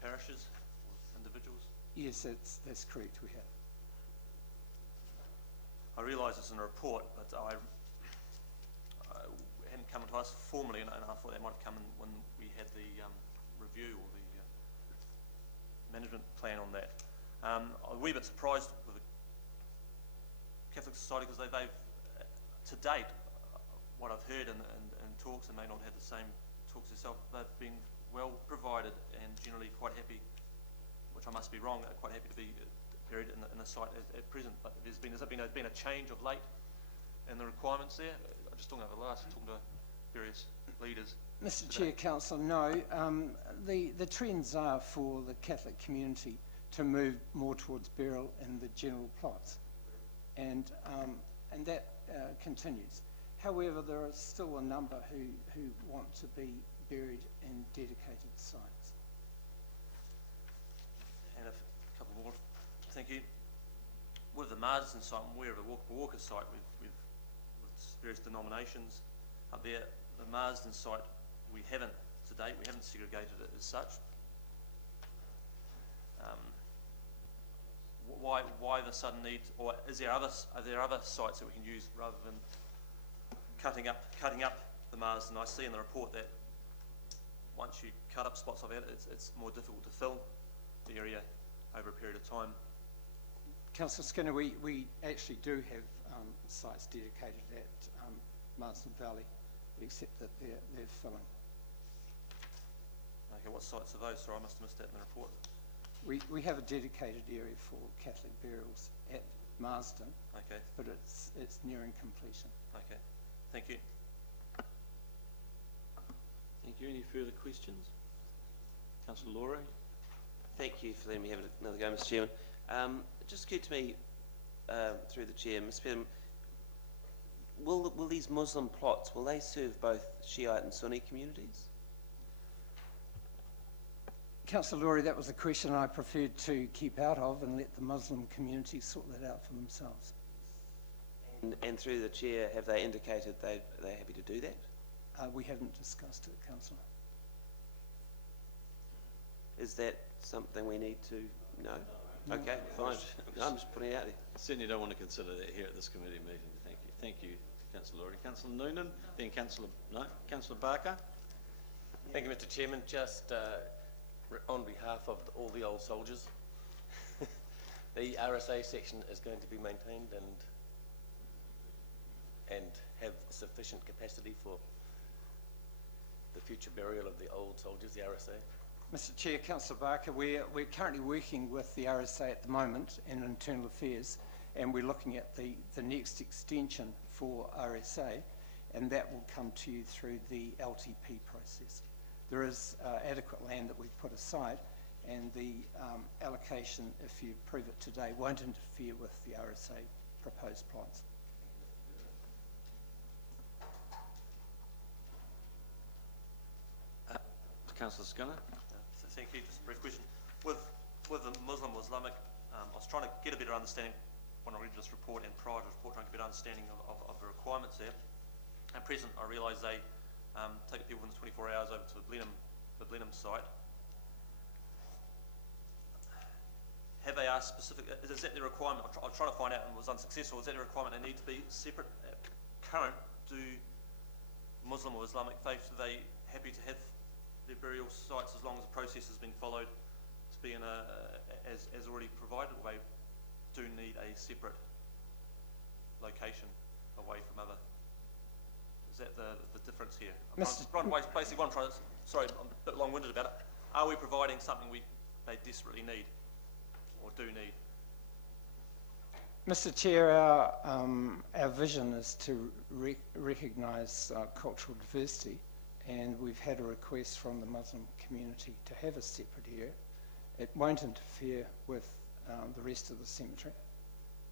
parishes or individuals? Yes, that's correct, we have. I realise it's in a report, but it hadn't come to us formally, and I thought that might have come in when we had the review or the management plan on that. I'm a wee bit surprised with the Catholic Society because they've to date, what I've heard in talks, and may not have the same talks yourself, they've been well provided and generally quite happy, which I must be wrong, quite happy to be buried in the site at present. But has there been a change of late in the requirements there? I'm just talking over the last, talking to various leaders. Mr. Chair, Councillor, no. The trends are for the Catholic community to move more towards burial in the general plots, and that continues. However, there are still a number who want to be buried in dedicated sites. And a couple more. Thank you. With the Marsden site, I'm aware of the Walker site with various denominations up there. The Marsden site, we haven't to date. We haven't segregated it as such. Why the sudden need, or are there other sites that we can use rather than cutting up the Marsden? I see in the report that once you cut up spots of it, it's more difficult to fill the area over a period of time. Councillor Skinner, we actually do have sites dedicated at Marsden Valley, except that they're filling. Okay, what sites are those? Sorry, I must have missed that in the report. We have a dedicated area for Catholic burials at Marsden, Okay, but it's nearing completion. okay. Thank you. Thank you. Any further questions? Councillor Laurie? Thank you for letting me have another go, Mr. Chairman. It just occurred to me, through the Chair, Mr. Peterman, will these Muslim plots, will they serve both Shiite and Sunni communities? Councillor Laurie, that was a question I preferred to keep out of and let the Muslim community sort that out for themselves. And through the Chair, have they indicated they're happy to do that? We haven't discussed it, Councillor. Is that something we need to know? No. Okay, fine. No, I'm just putting it out there. Certainly don't want to consider that here at this committee meeting. Thank you. Thank you, Councillor Laurie. Councillor Noonan, then Councillor Barker. Thank you, Mr. Chairman. Just on behalf of all the old soldiers, the RSA section is going to be maintained and have sufficient capacity for the future burial of the old soldiers, the RSA. Mr. Chair, Councillor Barker, we're currently working with the RSA at the moment in Internal Affairs, and we're looking at the next extension for RSA, and that will come to you through the LTP process. There is adequate land that we've put aside, and the allocation, if you approve it today, won't interfere with the RSA proposed plots. Councillor Skinner. So thank you. Just a brief question. With the Muslim or Islamic, I was trying to get a better understanding when I read this report and prior to the report, trying to get a better understanding of the requirements there. At present, I realise they take people within 24 hours over to the Blenheim site. Have they asked specific? Is that the requirement? I was trying to find out and was unsuccessful. Is that the requirement? They need to be separate. Current, do Muslim or Islamic faith, are they happy to have their burial sites as long as the process has been followed to be in as already provided, or they do need a separate location away from other? Is that the difference here? Basically what I'm trying to, sorry, I'm a bit long-winded about it. Are we providing something they desperately need or do need? Mr. Chair, our vision is to recognise cultural diversity, and we've had a request from the Muslim community to have a separate area. It won't interfere with the rest of the cemetery,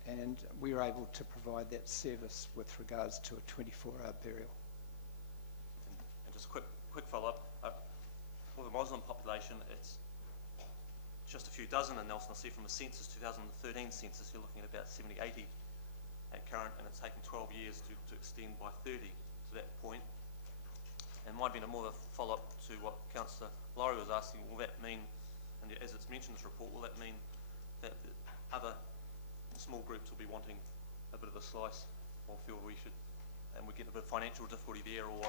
and we're able to provide that service with regards to a 24-hour burial. And just a quick follow-up. For the Muslim population, it's just a few dozen in Nelson. I see from the census, 2013 census, you're looking at about 70, 80 at current, and it's taken 12 years to extend by 30 to that point. And might be more of a follow-up to what Councillor Laurie was asking. Will that mean, and as it's mentioned in this report, will that mean that the other small groups will be wanting a bit of a slice, or feel we should, and we get a bit of financial difficulty there, or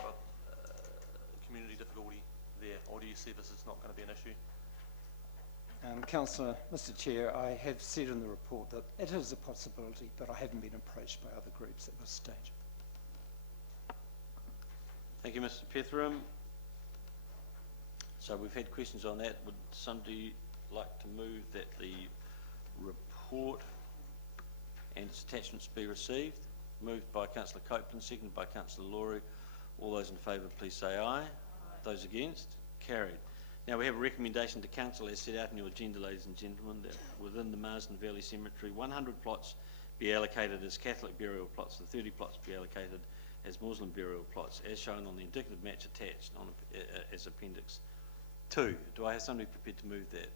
community difficulty there, or do you see this as not going to be an issue? Councillor, Mr. Chair, I have said in the report that it is a possibility, but I haven't been approached by other groups at this stage. Thank you, Mr. Petheram. So we've had questions on that. Would somebody like to move that the report and its attachments be received? Moved by Councillor Copeland, seconded by Councillor Laurie. All those in favour, please say aye. Those against? Carried. Now we have a recommendation to Council as set out in your agenda, ladies and gentlemen, that within the Marsden Valley Cemetery, 100 plots be allocated as Catholic burial plots, the 30 plots be allocated as Muslim burial plots, as shown on the indicative match attached on, as Appendix 2. Do I have somebody prepared to move that?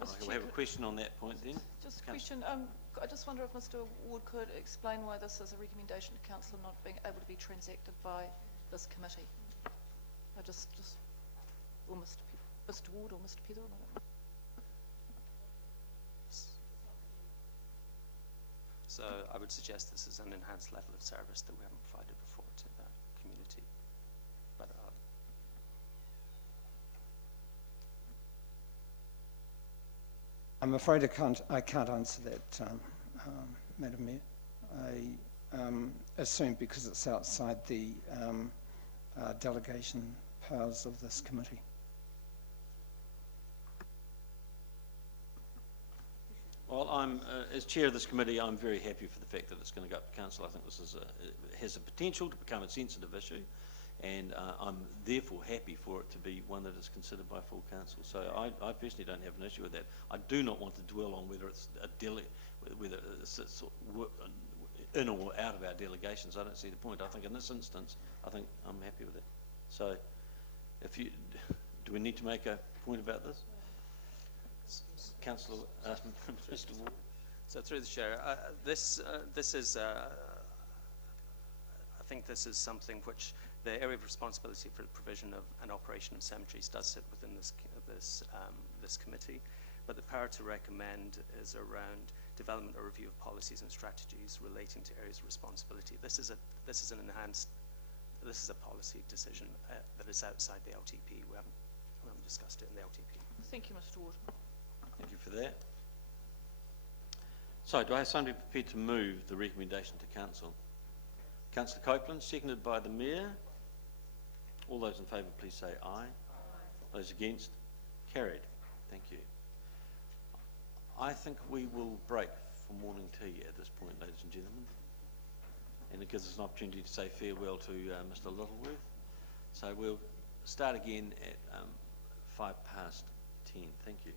Okay, we'll have a question on that point then. Just a question. I just wonder if Mr. Ward could explain why this is a recommendation to council not being able to be transacted by this committee. Or Mr. Ward or Mr. Petheram, I don't know. So I would suggest this is an enhanced level of service that we haven't provided before to that community. But I'm afraid I can't answer that, Madam Mayor. I assume because it's outside the delegation powers of this committee. Well, as chair of this committee, I'm very happy for the fact that it's going to go up to council. I think this is has the potential to become a sensitive issue, and I'm therefore happy for it to be one that is considered by full council. So I personally don't have an issue with that. I do not want to dwell on whether it's whether it's in or out of our delegations. I don't see the point. I think in this instance, I'm happy with it. So, do we need to make a point about this? Councillor, Mr. Ward. so through the chair, this is, I think this is something which the area of responsibility for the provision of and operation of cemeteries does sit within this committee, but the power to recommend is around development or review of policies and strategies relating to areas of responsibility. This is a policy decision that is outside the LTP. We haven't discussed it in the LTP. Thank you, Mr. Ward. Thank you for that. So, do I have somebody prepared to move the recommendation to council? Councillor Copeland, seconded by the Mayor. All those in favour, please say aye. Those against? Carried. Thank you. I think we will break for morning tea at this point, ladies and gentlemen. And it gives us an opportunity to say farewell to Mr. Littleworth. So we'll start again at 10:05. Thank you.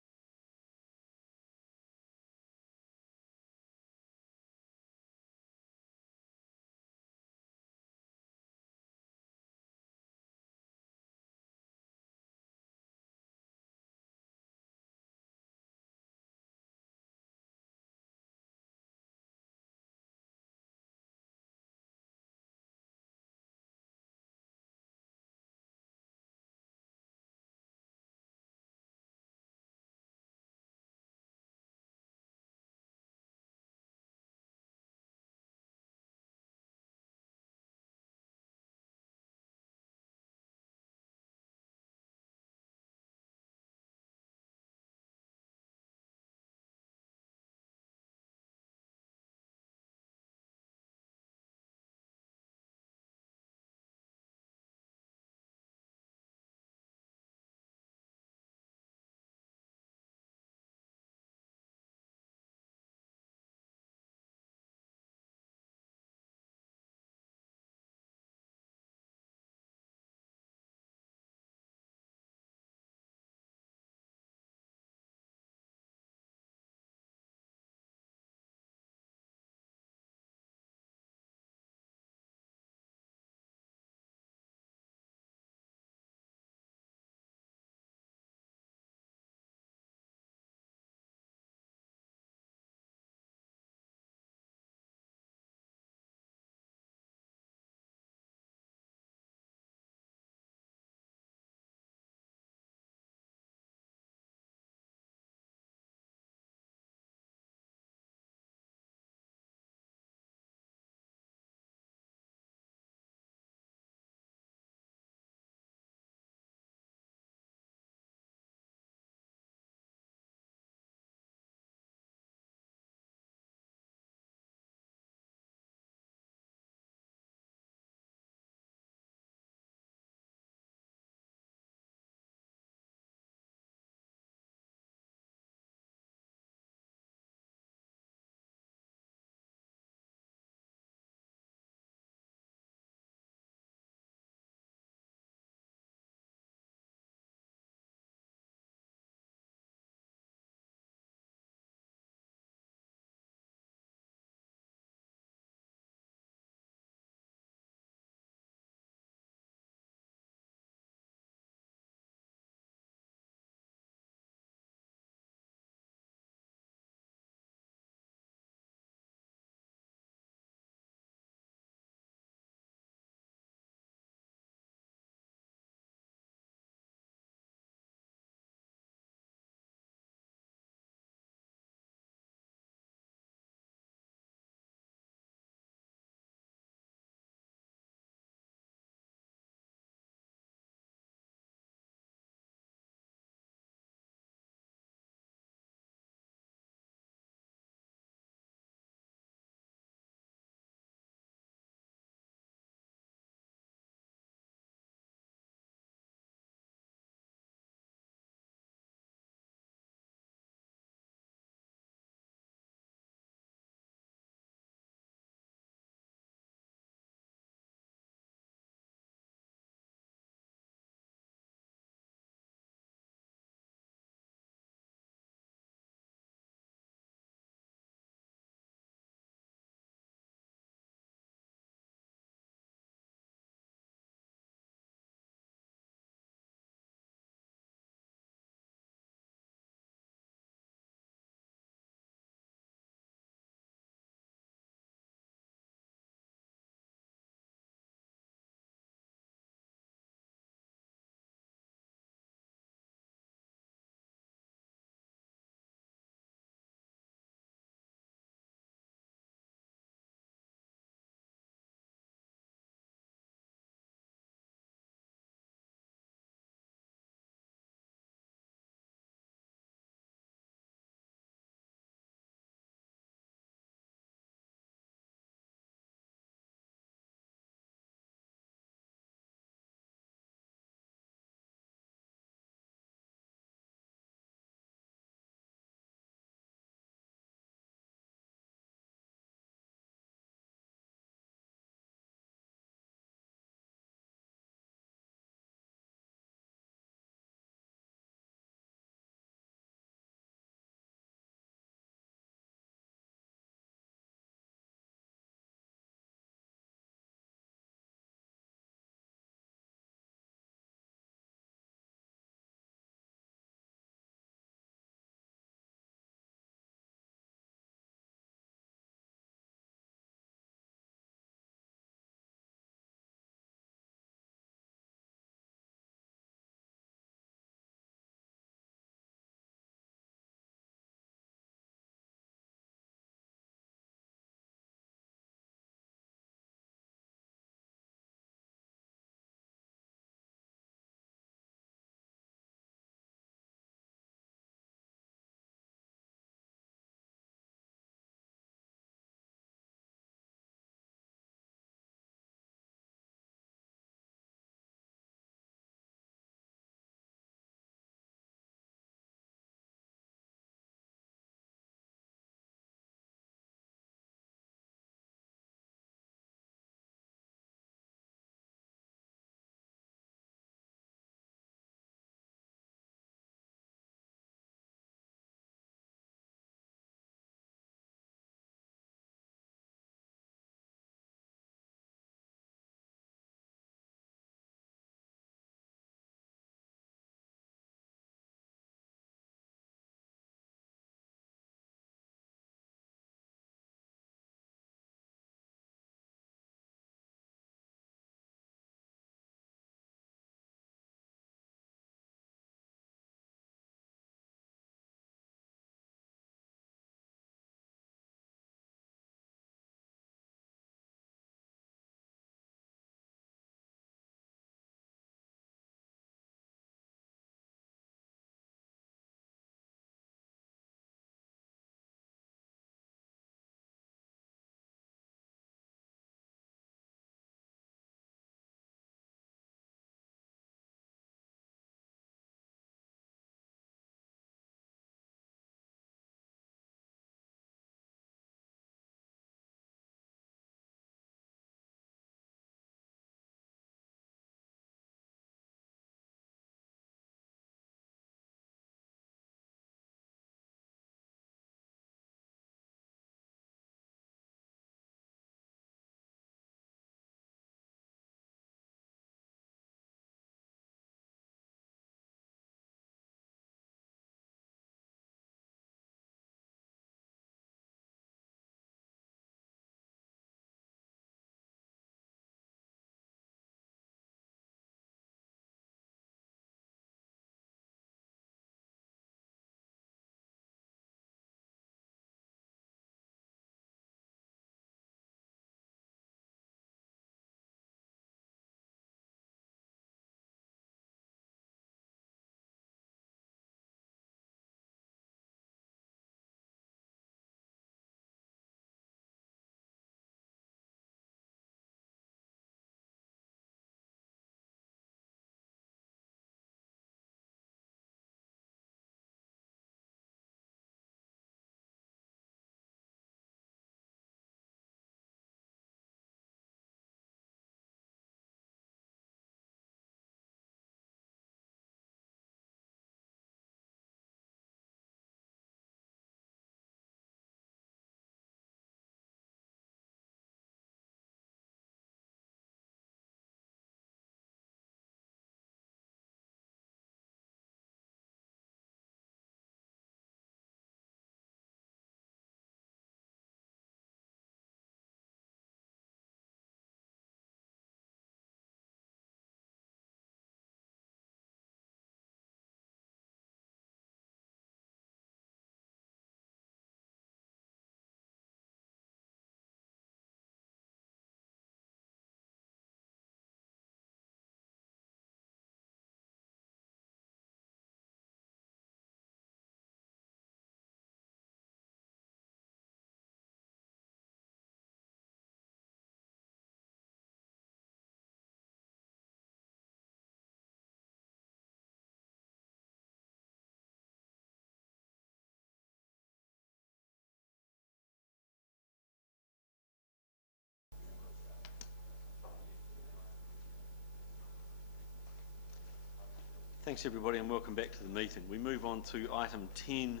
Thanks everybody and welcome back to the meeting. We move on to item 10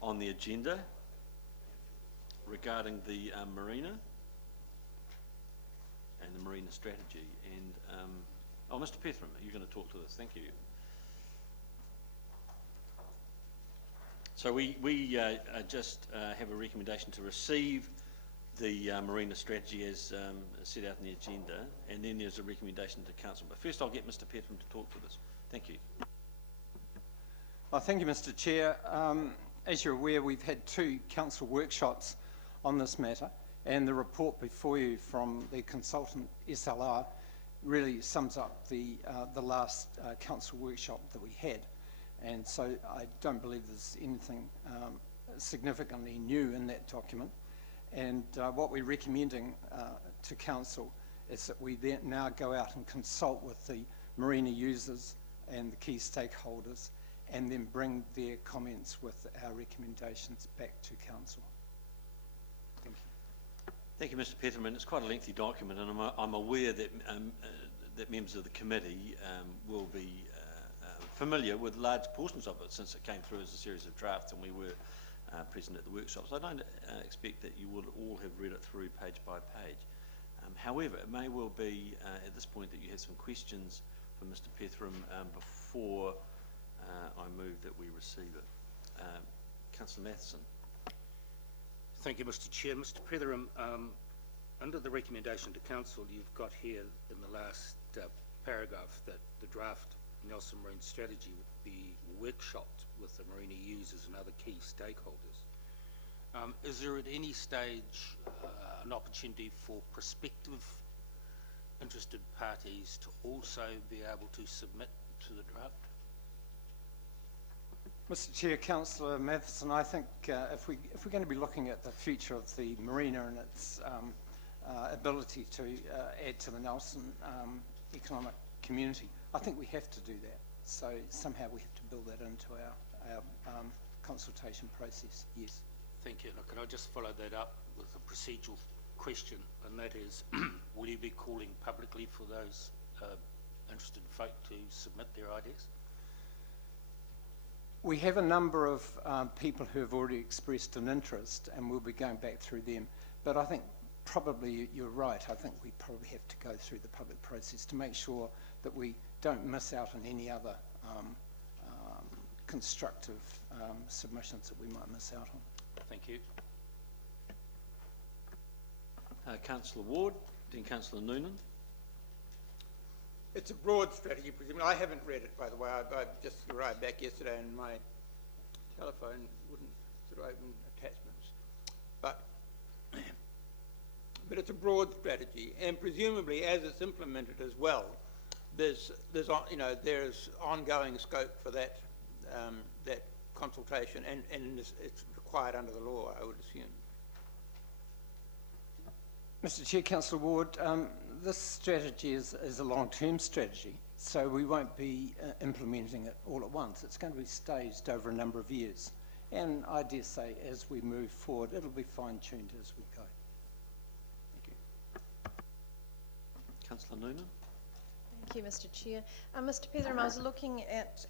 on the agenda regarding the marina and the marina strategy. And Mr. Pethram, are you going to talk to this? Thank you. So we just have a recommendation to receive the marina strategy as set out in the agenda, and then there's a recommendation to council. But first I'll get Mr. Pethram to talk to this. Thank you. Well, thank you, Mr. Chair. As you're aware, we've had 2 council workshops on this matter, and the report before you from the consultant SLR really sums up the last council workshop that we had. And so I don't believe there's anything significantly new in that document. And what we're recommending to council is that we then now go out and consult with the marina users and the key stakeholders, and then bring their comments with our recommendations back to council. Thank you. Thank you, Mr. Pethram. It's quite a lengthy document, and I'm aware that that members of the committee will be familiar with large portions of it, since it came through as a series of drafts and we were present at the workshops. I don't expect that you will all have read it through page by page. However, it may well be at this point that you have some questions for Mr. Pethram before I move that we receive it. Councillor Matheson. Thank you, Mr. Chair. Mr. Pethram, under the recommendation to council, you've got here in the last paragraph that the draft Nelson Marine strategy would be workshopped with the marina users and other key stakeholders. Is there at any stage an opportunity for prospective interested parties to also be able to submit to the draft? Mr. Chair, Councillor Matheson, I think if we're going to be looking at the future of the marina and its ability to add to the Nelson economic community, I think we have to do that. So somehow we have to build that into our consultation process, yes. Thank you. Now, can I just follow that up with a procedural question, and that is, will you be calling publicly for those interested folk to submit their ideas? We have a number of people who have already expressed an interest, and we'll be going back through them. But I think probably you're right. I think we probably have to go through the public process to make sure that we don't miss out on any other constructive submissions that we might miss out on. Thank you. Councillor Ward, then Councillor Noonan. It's a broad strategy, presumably. I haven't read it, by the way. I just arrived back yesterday and my telephone wouldn't sort of open attachments. But it's a broad strategy, and presumably as it's implemented as well, there's ongoing scope for that that consultation, and it's required under the law, I would assume. Mr. Chair, Councillor Ward, this strategy is a long-term strategy, so we won't be implementing it all at once. It's going to be staged over a number of years, and I dare say as we move forward it'll be fine-tuned as we go. Thank you. Councillor Noonan. Thank you, Mr. Chair. Mr. Pethram, I was looking at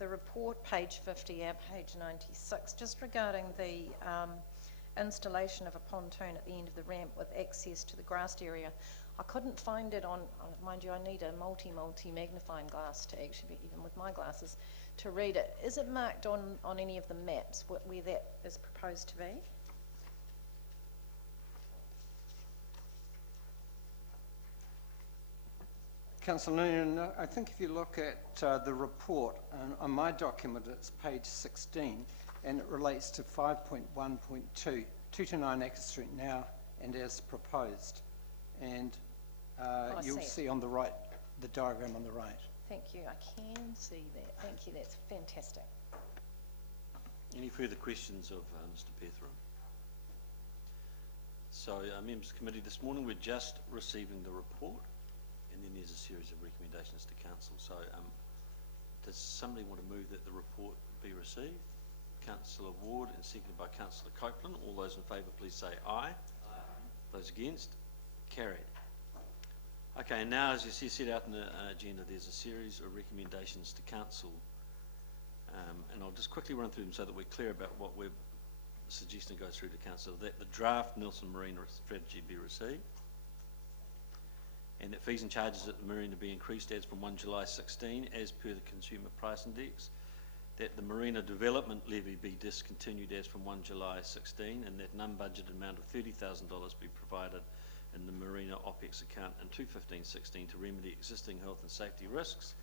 the report, page 50, our page 96, just regarding the installation of a pontoon at the end of the ramp with access to the grassed area. I couldn't find it on, mind you, I need a multi magnifying glass to actually, even with my glasses, to read it. Is it marked on any of the maps where that is proposed to be? Councillor Noonan, I think if you look at the report, on my document it's page 16, and it relates to 5.1.2, 229 Acker Street now and as proposed. And you'll see on the right, the diagram on the right. Thank you, I can see that. Thank you, that's fantastic. Any further questions of Mr. Pethram? So, members of the committee, this morning we're just receiving the report, and then there's a series of recommendations to council. So, does somebody want to move that the report be received? Councillor Ward, and seconded by Councillor Copeland. All those in favour, please say aye. Aye. Those against? Carried. Okay, and now as you see set out in the agenda, there's a series of recommendations to council. And I'll just quickly run through them so that we're clear about what we're suggesting goes through to council. That the draft Nelson Marina strategy be received, and that fees and charges at the marina be increased as from 1 July 16 as per the Consumer Price Index, that the marina development levy be discontinued as from 1 July 16, and that an unbudgeted amount of $30,000 be provided in the marina OPEX account in 2015-16 to remedy existing health and safety risks,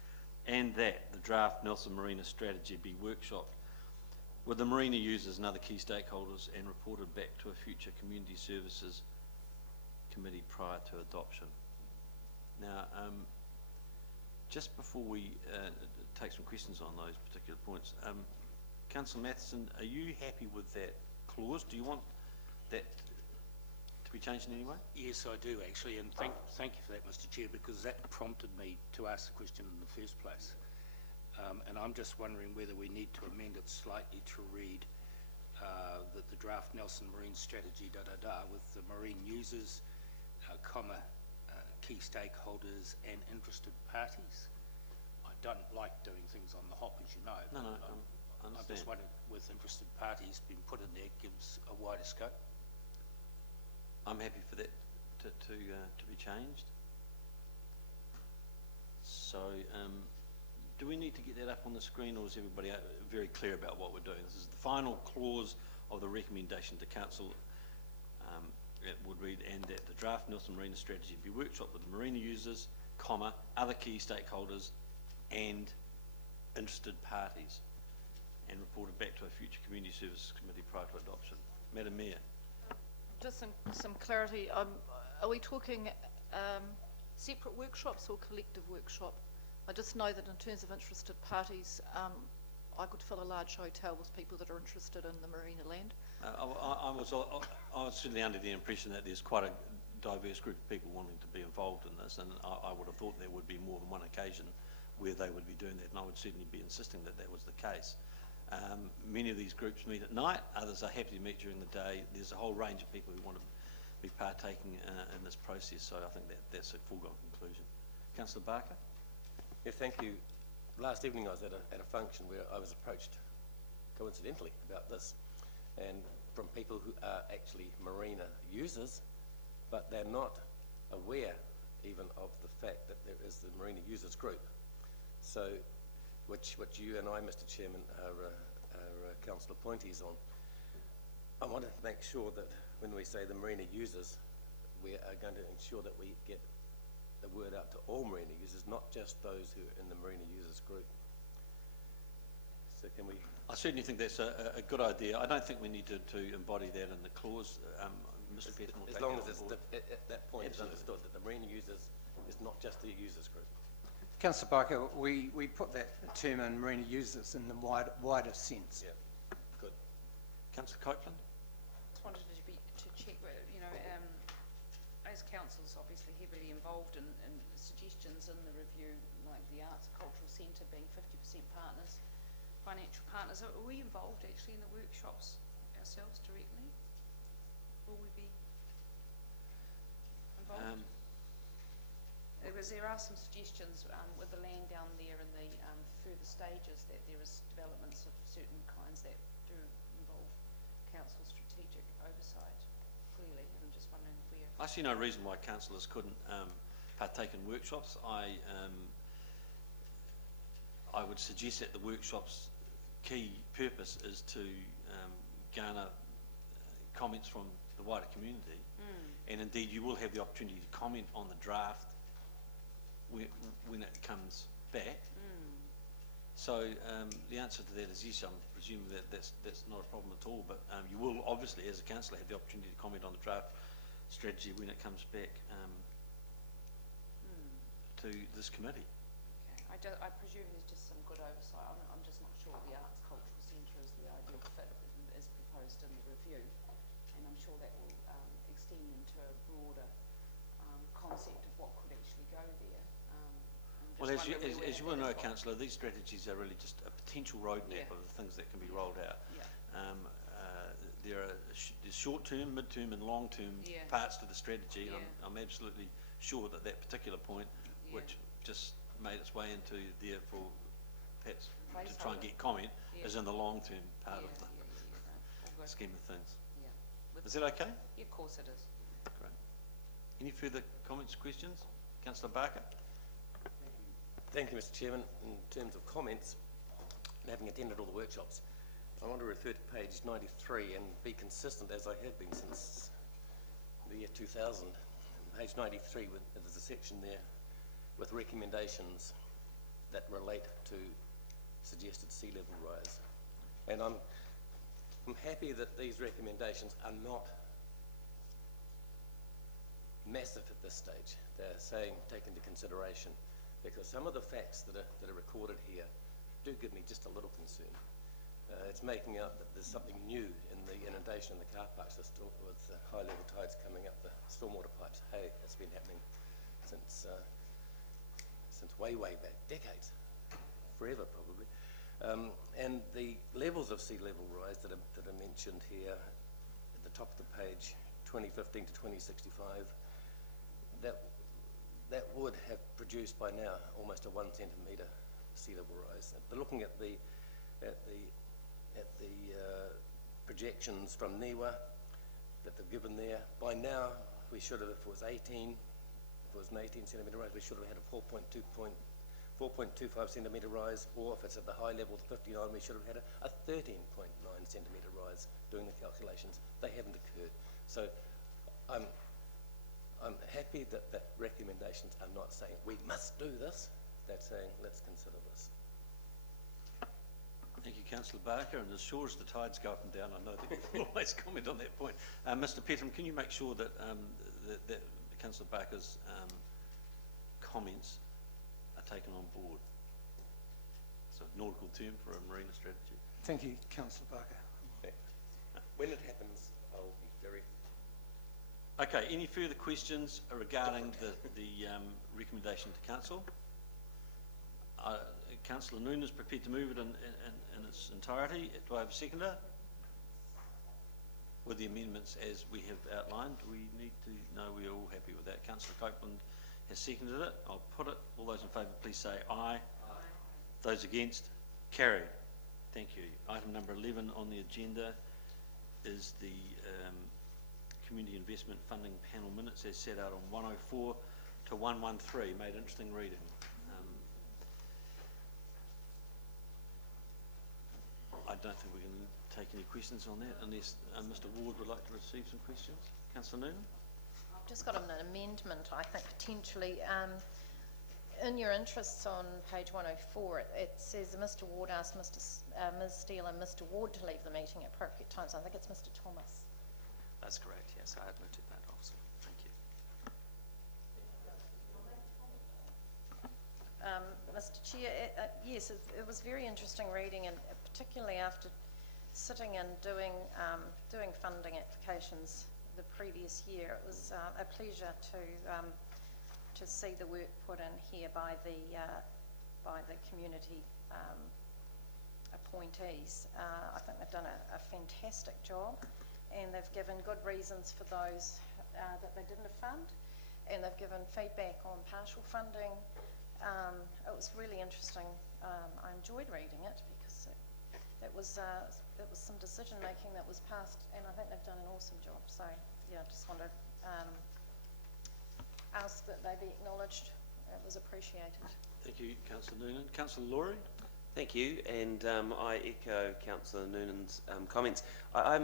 and that the draft Nelson Marina strategy be workshopped with the marina users and other key stakeholders and reported back to a future Community Services Committee prior to adoption. Now, just before we take some questions on those particular points, Councillor Matheson, are you happy with that clause? Do you want that to be changed in any way? Yes, I do actually, and thank you for that, Mr. Chair, because that prompted me to ask the question in the first place. And I'm just wondering whether we need to amend it slightly to read that the draft Nelson Marine strategy, with the marine users, key stakeholders and interested parties. I don't like doing things on the hop, as you know. No, but I understand. I'm just wondering, with interested parties being put in there, gives a wider scope. I'm happy for that to be changed. So, do we need to get that up on the screen, or is everybody very clear about what we're doing? This is the final clause of the recommendation to council. It would read, and that the draft Nelson Marina strategy be workshopped with the marina users, other key stakeholders and interested parties, and reported back to a future Community Services Committee prior to adoption. Madam Mayor. Just some clarity, are we talking separate workshops or collective workshop? I just know that in terms of interested parties, I could fill a large hotel with people that are interested in the marina land. I was certainly under the impression that there's quite a diverse group of people wanting to be involved in this, and I would have thought there would be more than one occasion where they would be doing that, and I would certainly be insisting that that was the case. Many of these groups meet at night, others are happy to meet during the day. There's a whole range of people who want to be partaking in this process, so I think that's a foregone conclusion. Councillor Barker? Yeah, thank you. Last evening I was at a function where I was approached coincidentally about this, and from people who are actually marina users, but they're not aware even of the fact that there is the marina users group. So, which you and I, Mr. Chairman, are council appointees on. I want to make sure that when we say the marina users, we are going to ensure that we get the word out to all marina users, not just those who are in the marina users group. So can we? I certainly think that's a good idea. I don't think we need to embody that in the clause. Mr. Pearson will as take long that as on board. at that point it's Absolutely. understood that the marina users is not just the users group. Councillor Barker, we put that term in marina users in the wider sense. Yeah, good. Councillor Copeland? Just wanted to check, you know, as council's obviously heavily involved in suggestions in the review, like the Arts and Cultural Centre being 50% partners, financial partners, are we involved actually in the workshops ourselves directly? Will we be involved? Because there are some suggestions with the land down there in the further stages that there is developments of certain kinds that do involve council strategic oversight, clearly, and I'm just wondering if we're... I see no reason why councillors couldn't partake in workshops. I would suggest that the workshop's key purpose is to garner comments from the wider community, and indeed you will have the opportunity to comment on the draft when it comes back. So the answer to that is yes. I'm presuming that that's not a problem at all, but you will obviously as a councillor have the opportunity to comment on the draft strategy when it comes back to this committee. Okay. I presume there's just some good oversight. I'm just not sure the Arts Cultural Centre is the ideal fit as proposed in the review, and I'm sure that will extend into a broader concept of what could actually go there. Well, as you will know, councillor, these strategies are really just a potential roadmap of the things that can be rolled out. There's short-term, mid-term and long-term parts to the strategy, and I'm absolutely sure that that particular point, Yeah. which just made its way into there for perhaps to try and Placeholder. get comment, Yeah. is in the long-term part of the All good. scheme of things. Yeah. Is that okay? Yeah, of course it is. Great. Any further comments, questions? Councillor Barker? Thank you, Mr. Chairman. In terms of comments, having attended all the workshops, I want to refer to page 93 and be consistent as I have been since the year 2000. Page 93, there's a section there with recommendations that relate to suggested sea level rise. And I'm happy that these recommendations are not massive at this stage. They're saying take into consideration, because some of the facts that are recorded here do give me just a little concern. It's making out that there's something new in the inundation in the car parks with high level tides coming up the stormwater pipes. Hey, it's been happening since way back, decades, forever probably. And the levels of sea level rise that are mentioned here at the top of the page, 2015 to 2065, that would have produced by now almost a 1 centimetre sea level rise. But looking at the projections from NIWA that they've given there, by now we should have, if it was an 18 centimetre rise, we should have had a 4.25 centimetre rise, or if it's at the high level, the 59, we should have had a 13.9 centimetre rise. Doing the calculations, they haven't occurred. So I'm happy that the recommendations are not saying we must do this. They're saying let's consider this. Thank you, Councillor Barker, and as sure as the tides go up and down, I know that you always comment on that point. Mr. Petram, can you make sure that, that Councillor Barker's comments are taken on board? It's a nautical term for a marina strategy. Thank you, Councillor Barker. When it happens, I'll be very... Okay, any further questions regarding the recommendation to Council? Councillor Noonan is prepared to move it in its entirety. Do I have a seconder? With the amendments as we have outlined, we need to know we're all happy with that. Councillor Copeland has seconded it. I'll put it. All those in favour, please say aye. Aye. Those against? Carried. Thank you. Item number 11 on the agenda is the Community Investment Funding Panel minutes as set out on 104 to 113. Made interesting reading. I don't think we can take any questions on that unless Mr. Ward would like to receive some questions. Councillor Noonan? I've just got an amendment, I think, potentially. In your interests on page 104, it says Mr. Ward asked Ms. Steele and Mr. Ward to leave the meeting at appropriate times. I think it's Mr. Thomas. That's correct, yes, I had noted that also. Thank you. Mr. Chair, yes, it was very interesting reading, and particularly after sitting and doing funding applications the previous year, it was a pleasure to see the work put in here by the community appointees. I think they've done a fantastic job, and they've given good reasons for those that they didn't fund, and they've given feedback on partial funding. It was really interesting. I enjoyed reading it because it was some decision making that was passed, and I think they've done an awesome job. So yeah, I just want to ask that they be acknowledged. It was appreciated. Thank you, Councillor Noonan. Councillor Laurie? Thank you, and I echo Councillor Noonan's comments. I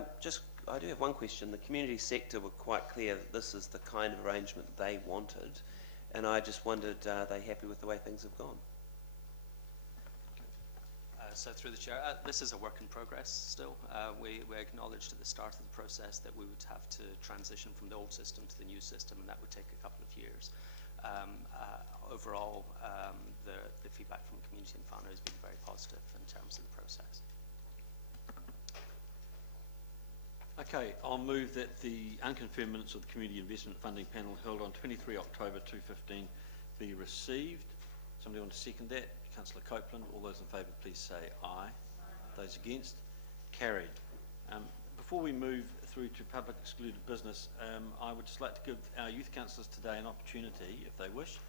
do have one question. The community sector were quite clear that this is the kind of arrangement they wanted, and I just wondered, are they happy with the way things have gone? So through the chair, this is a work in progress still. We acknowledged at the start of the process that we would have to transition from the old system to the new system, and that would take a couple of years. Overall, the feedback from the community and Whānau has been very positive in terms of the process. Okay, I'll move that the unconfirmed minutes of the Community Investment Funding Panel held on 23 October 2015 be received. Somebody want to second that? Councillor Copeland. All those in favour, please say aye. Aye. Those against? Carried. before we move through to public excluded business, I would just like to give our youth councillors today an opportunity, if they wish,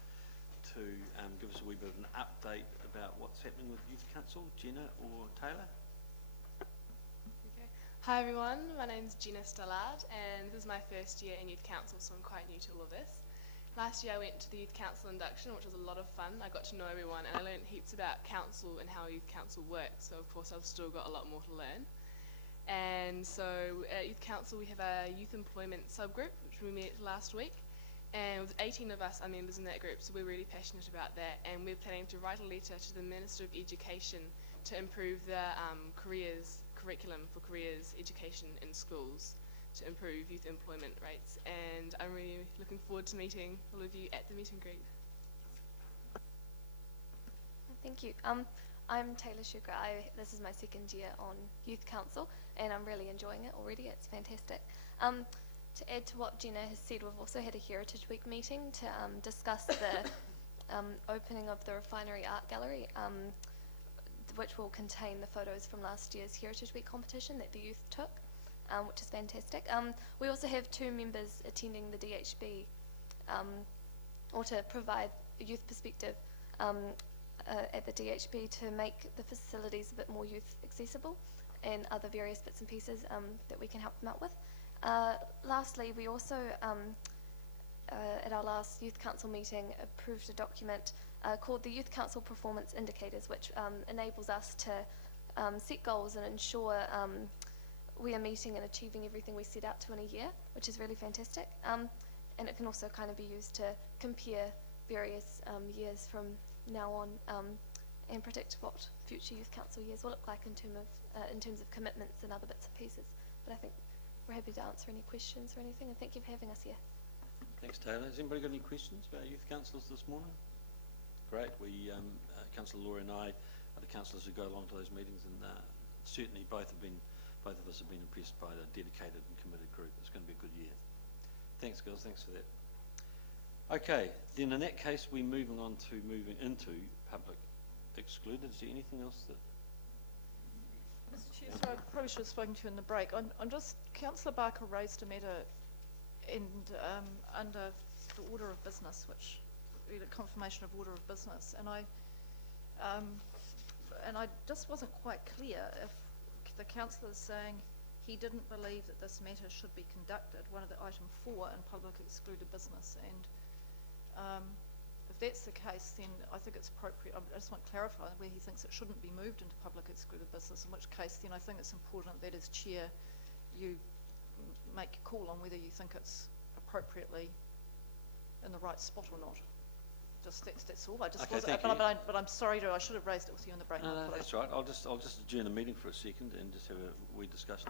to give us a wee bit of an update about what's happening with Youth Council. Jenna or Taylor? Okay. Hi everyone, my name's Jenna Stallard and this is my first year in Youth Council, so I'm quite new to all of this. Last year I went to the Youth Council induction, which was a lot of fun. I got to know everyone and I learned heaps about council and how Youth Council works, so of course I've still got a lot more to learn. And so at Youth Council we have a youth employment subgroup, which we met last week. And with 18 of us are members in that group, so we're really passionate about that. And we're planning to write a letter to the Minister of Education to improve the curriculum for careers education in schools to improve youth employment rates. And I'm really looking forward to meeting all of you at the meet and greet. Thank you. I'm Taylor Sugar. This is my second year on Youth Council and I'm really enjoying it already. It's fantastic. To add to what Jenna has said, we've also had a Heritage Week meeting to discuss the opening of the Refinery Art Gallery, which will contain the photos from last year's Heritage Week competition that the youth took, which is fantastic. We also have 2 members attending the DHB, or to provide a youth perspective at the DHB to make the facilities a bit more youth accessible and other various bits and pieces that we can help them out with. Lastly, we also, at our last Youth Council meeting, approved a document called the Youth Council Performance Indicators, which enables us to set goals and ensure we are meeting and achieving everything we set out to in a year, which is really fantastic. And it can also kind of be used to compare various years from now on and predict what future Youth Council years will look like in terms of commitments and other bits and pieces. But I think we're happy to answer any questions or anything, and thank you for having us here. Thanks, Taylor. Has anybody got any questions about youth councillors this morning? Great. We, Councillor Laura and I are the councillors who go along to those meetings, and certainly both of us have been impressed by the dedicated and committed group. It's going to be a good year. Thanks, girls. Thanks for that. Okay, then in that case, we're moving into public excluded. Is there anything else that? Mr Chair, sorry, I probably should have spoken to you in the break. Councillor Barker raised a matter under the order of business, which the confirmation of order of business, and I just wasn't quite clear if the councillor is saying he didn't believe that this matter should be conducted, one of the item 4 in public excluded business, and if that's the case, then I think it's appropriate. I just want to clarify where he thinks it shouldn't be moved into public excluded business, in which case then I think it's important that as chair you make a call on whether you think it's appropriately in the right spot or not. Just that's all. I just okay, wasn't, but I'm sorry, I should have raised it with you in the break. No, that's right. I'll just adjourn the meeting for a second and just have a wee discussion.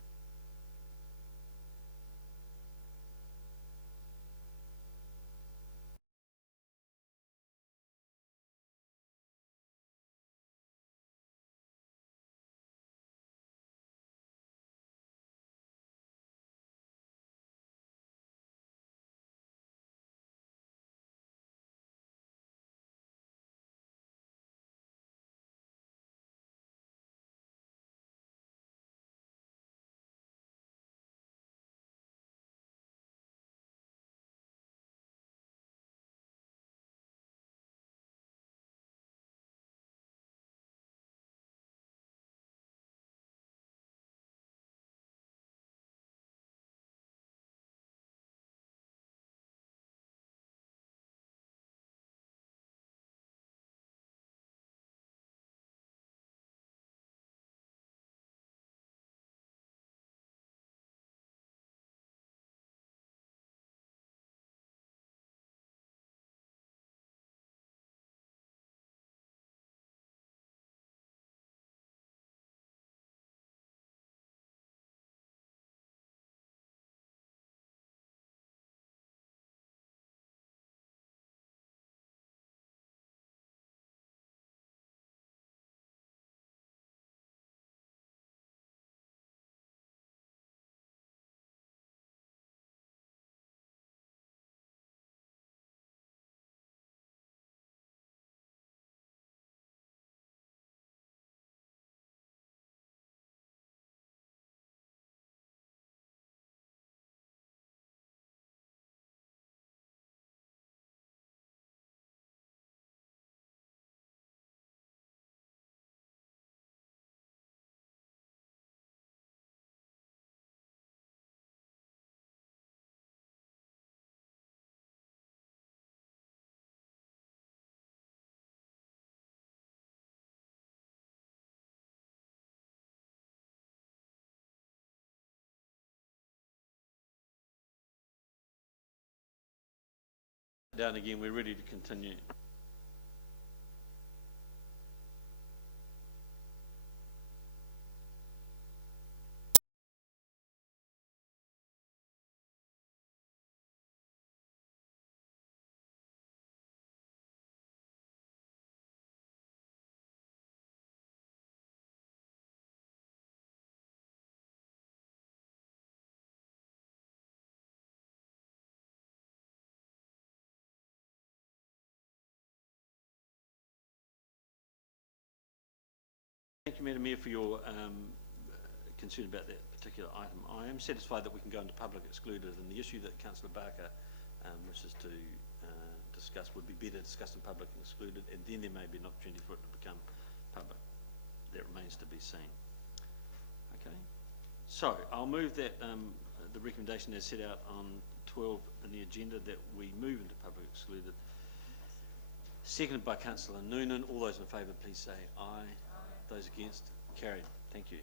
Down again, we're ready to continue. Thank you, Madam Mayor, for your concern about that particular item. I am satisfied that we can go into public excluded, and the issue that Councillor Barker wishes to discuss would be better discussed in public and excluded, and then there may be an opportunity for it to become public. That remains to be seen. Okay. So I'll move that the recommendation as set out on 12 in the agenda that we move into public excluded. Seconded by Councillor Noonan. All those in favour, please say aye. Those against, carried. Thank you.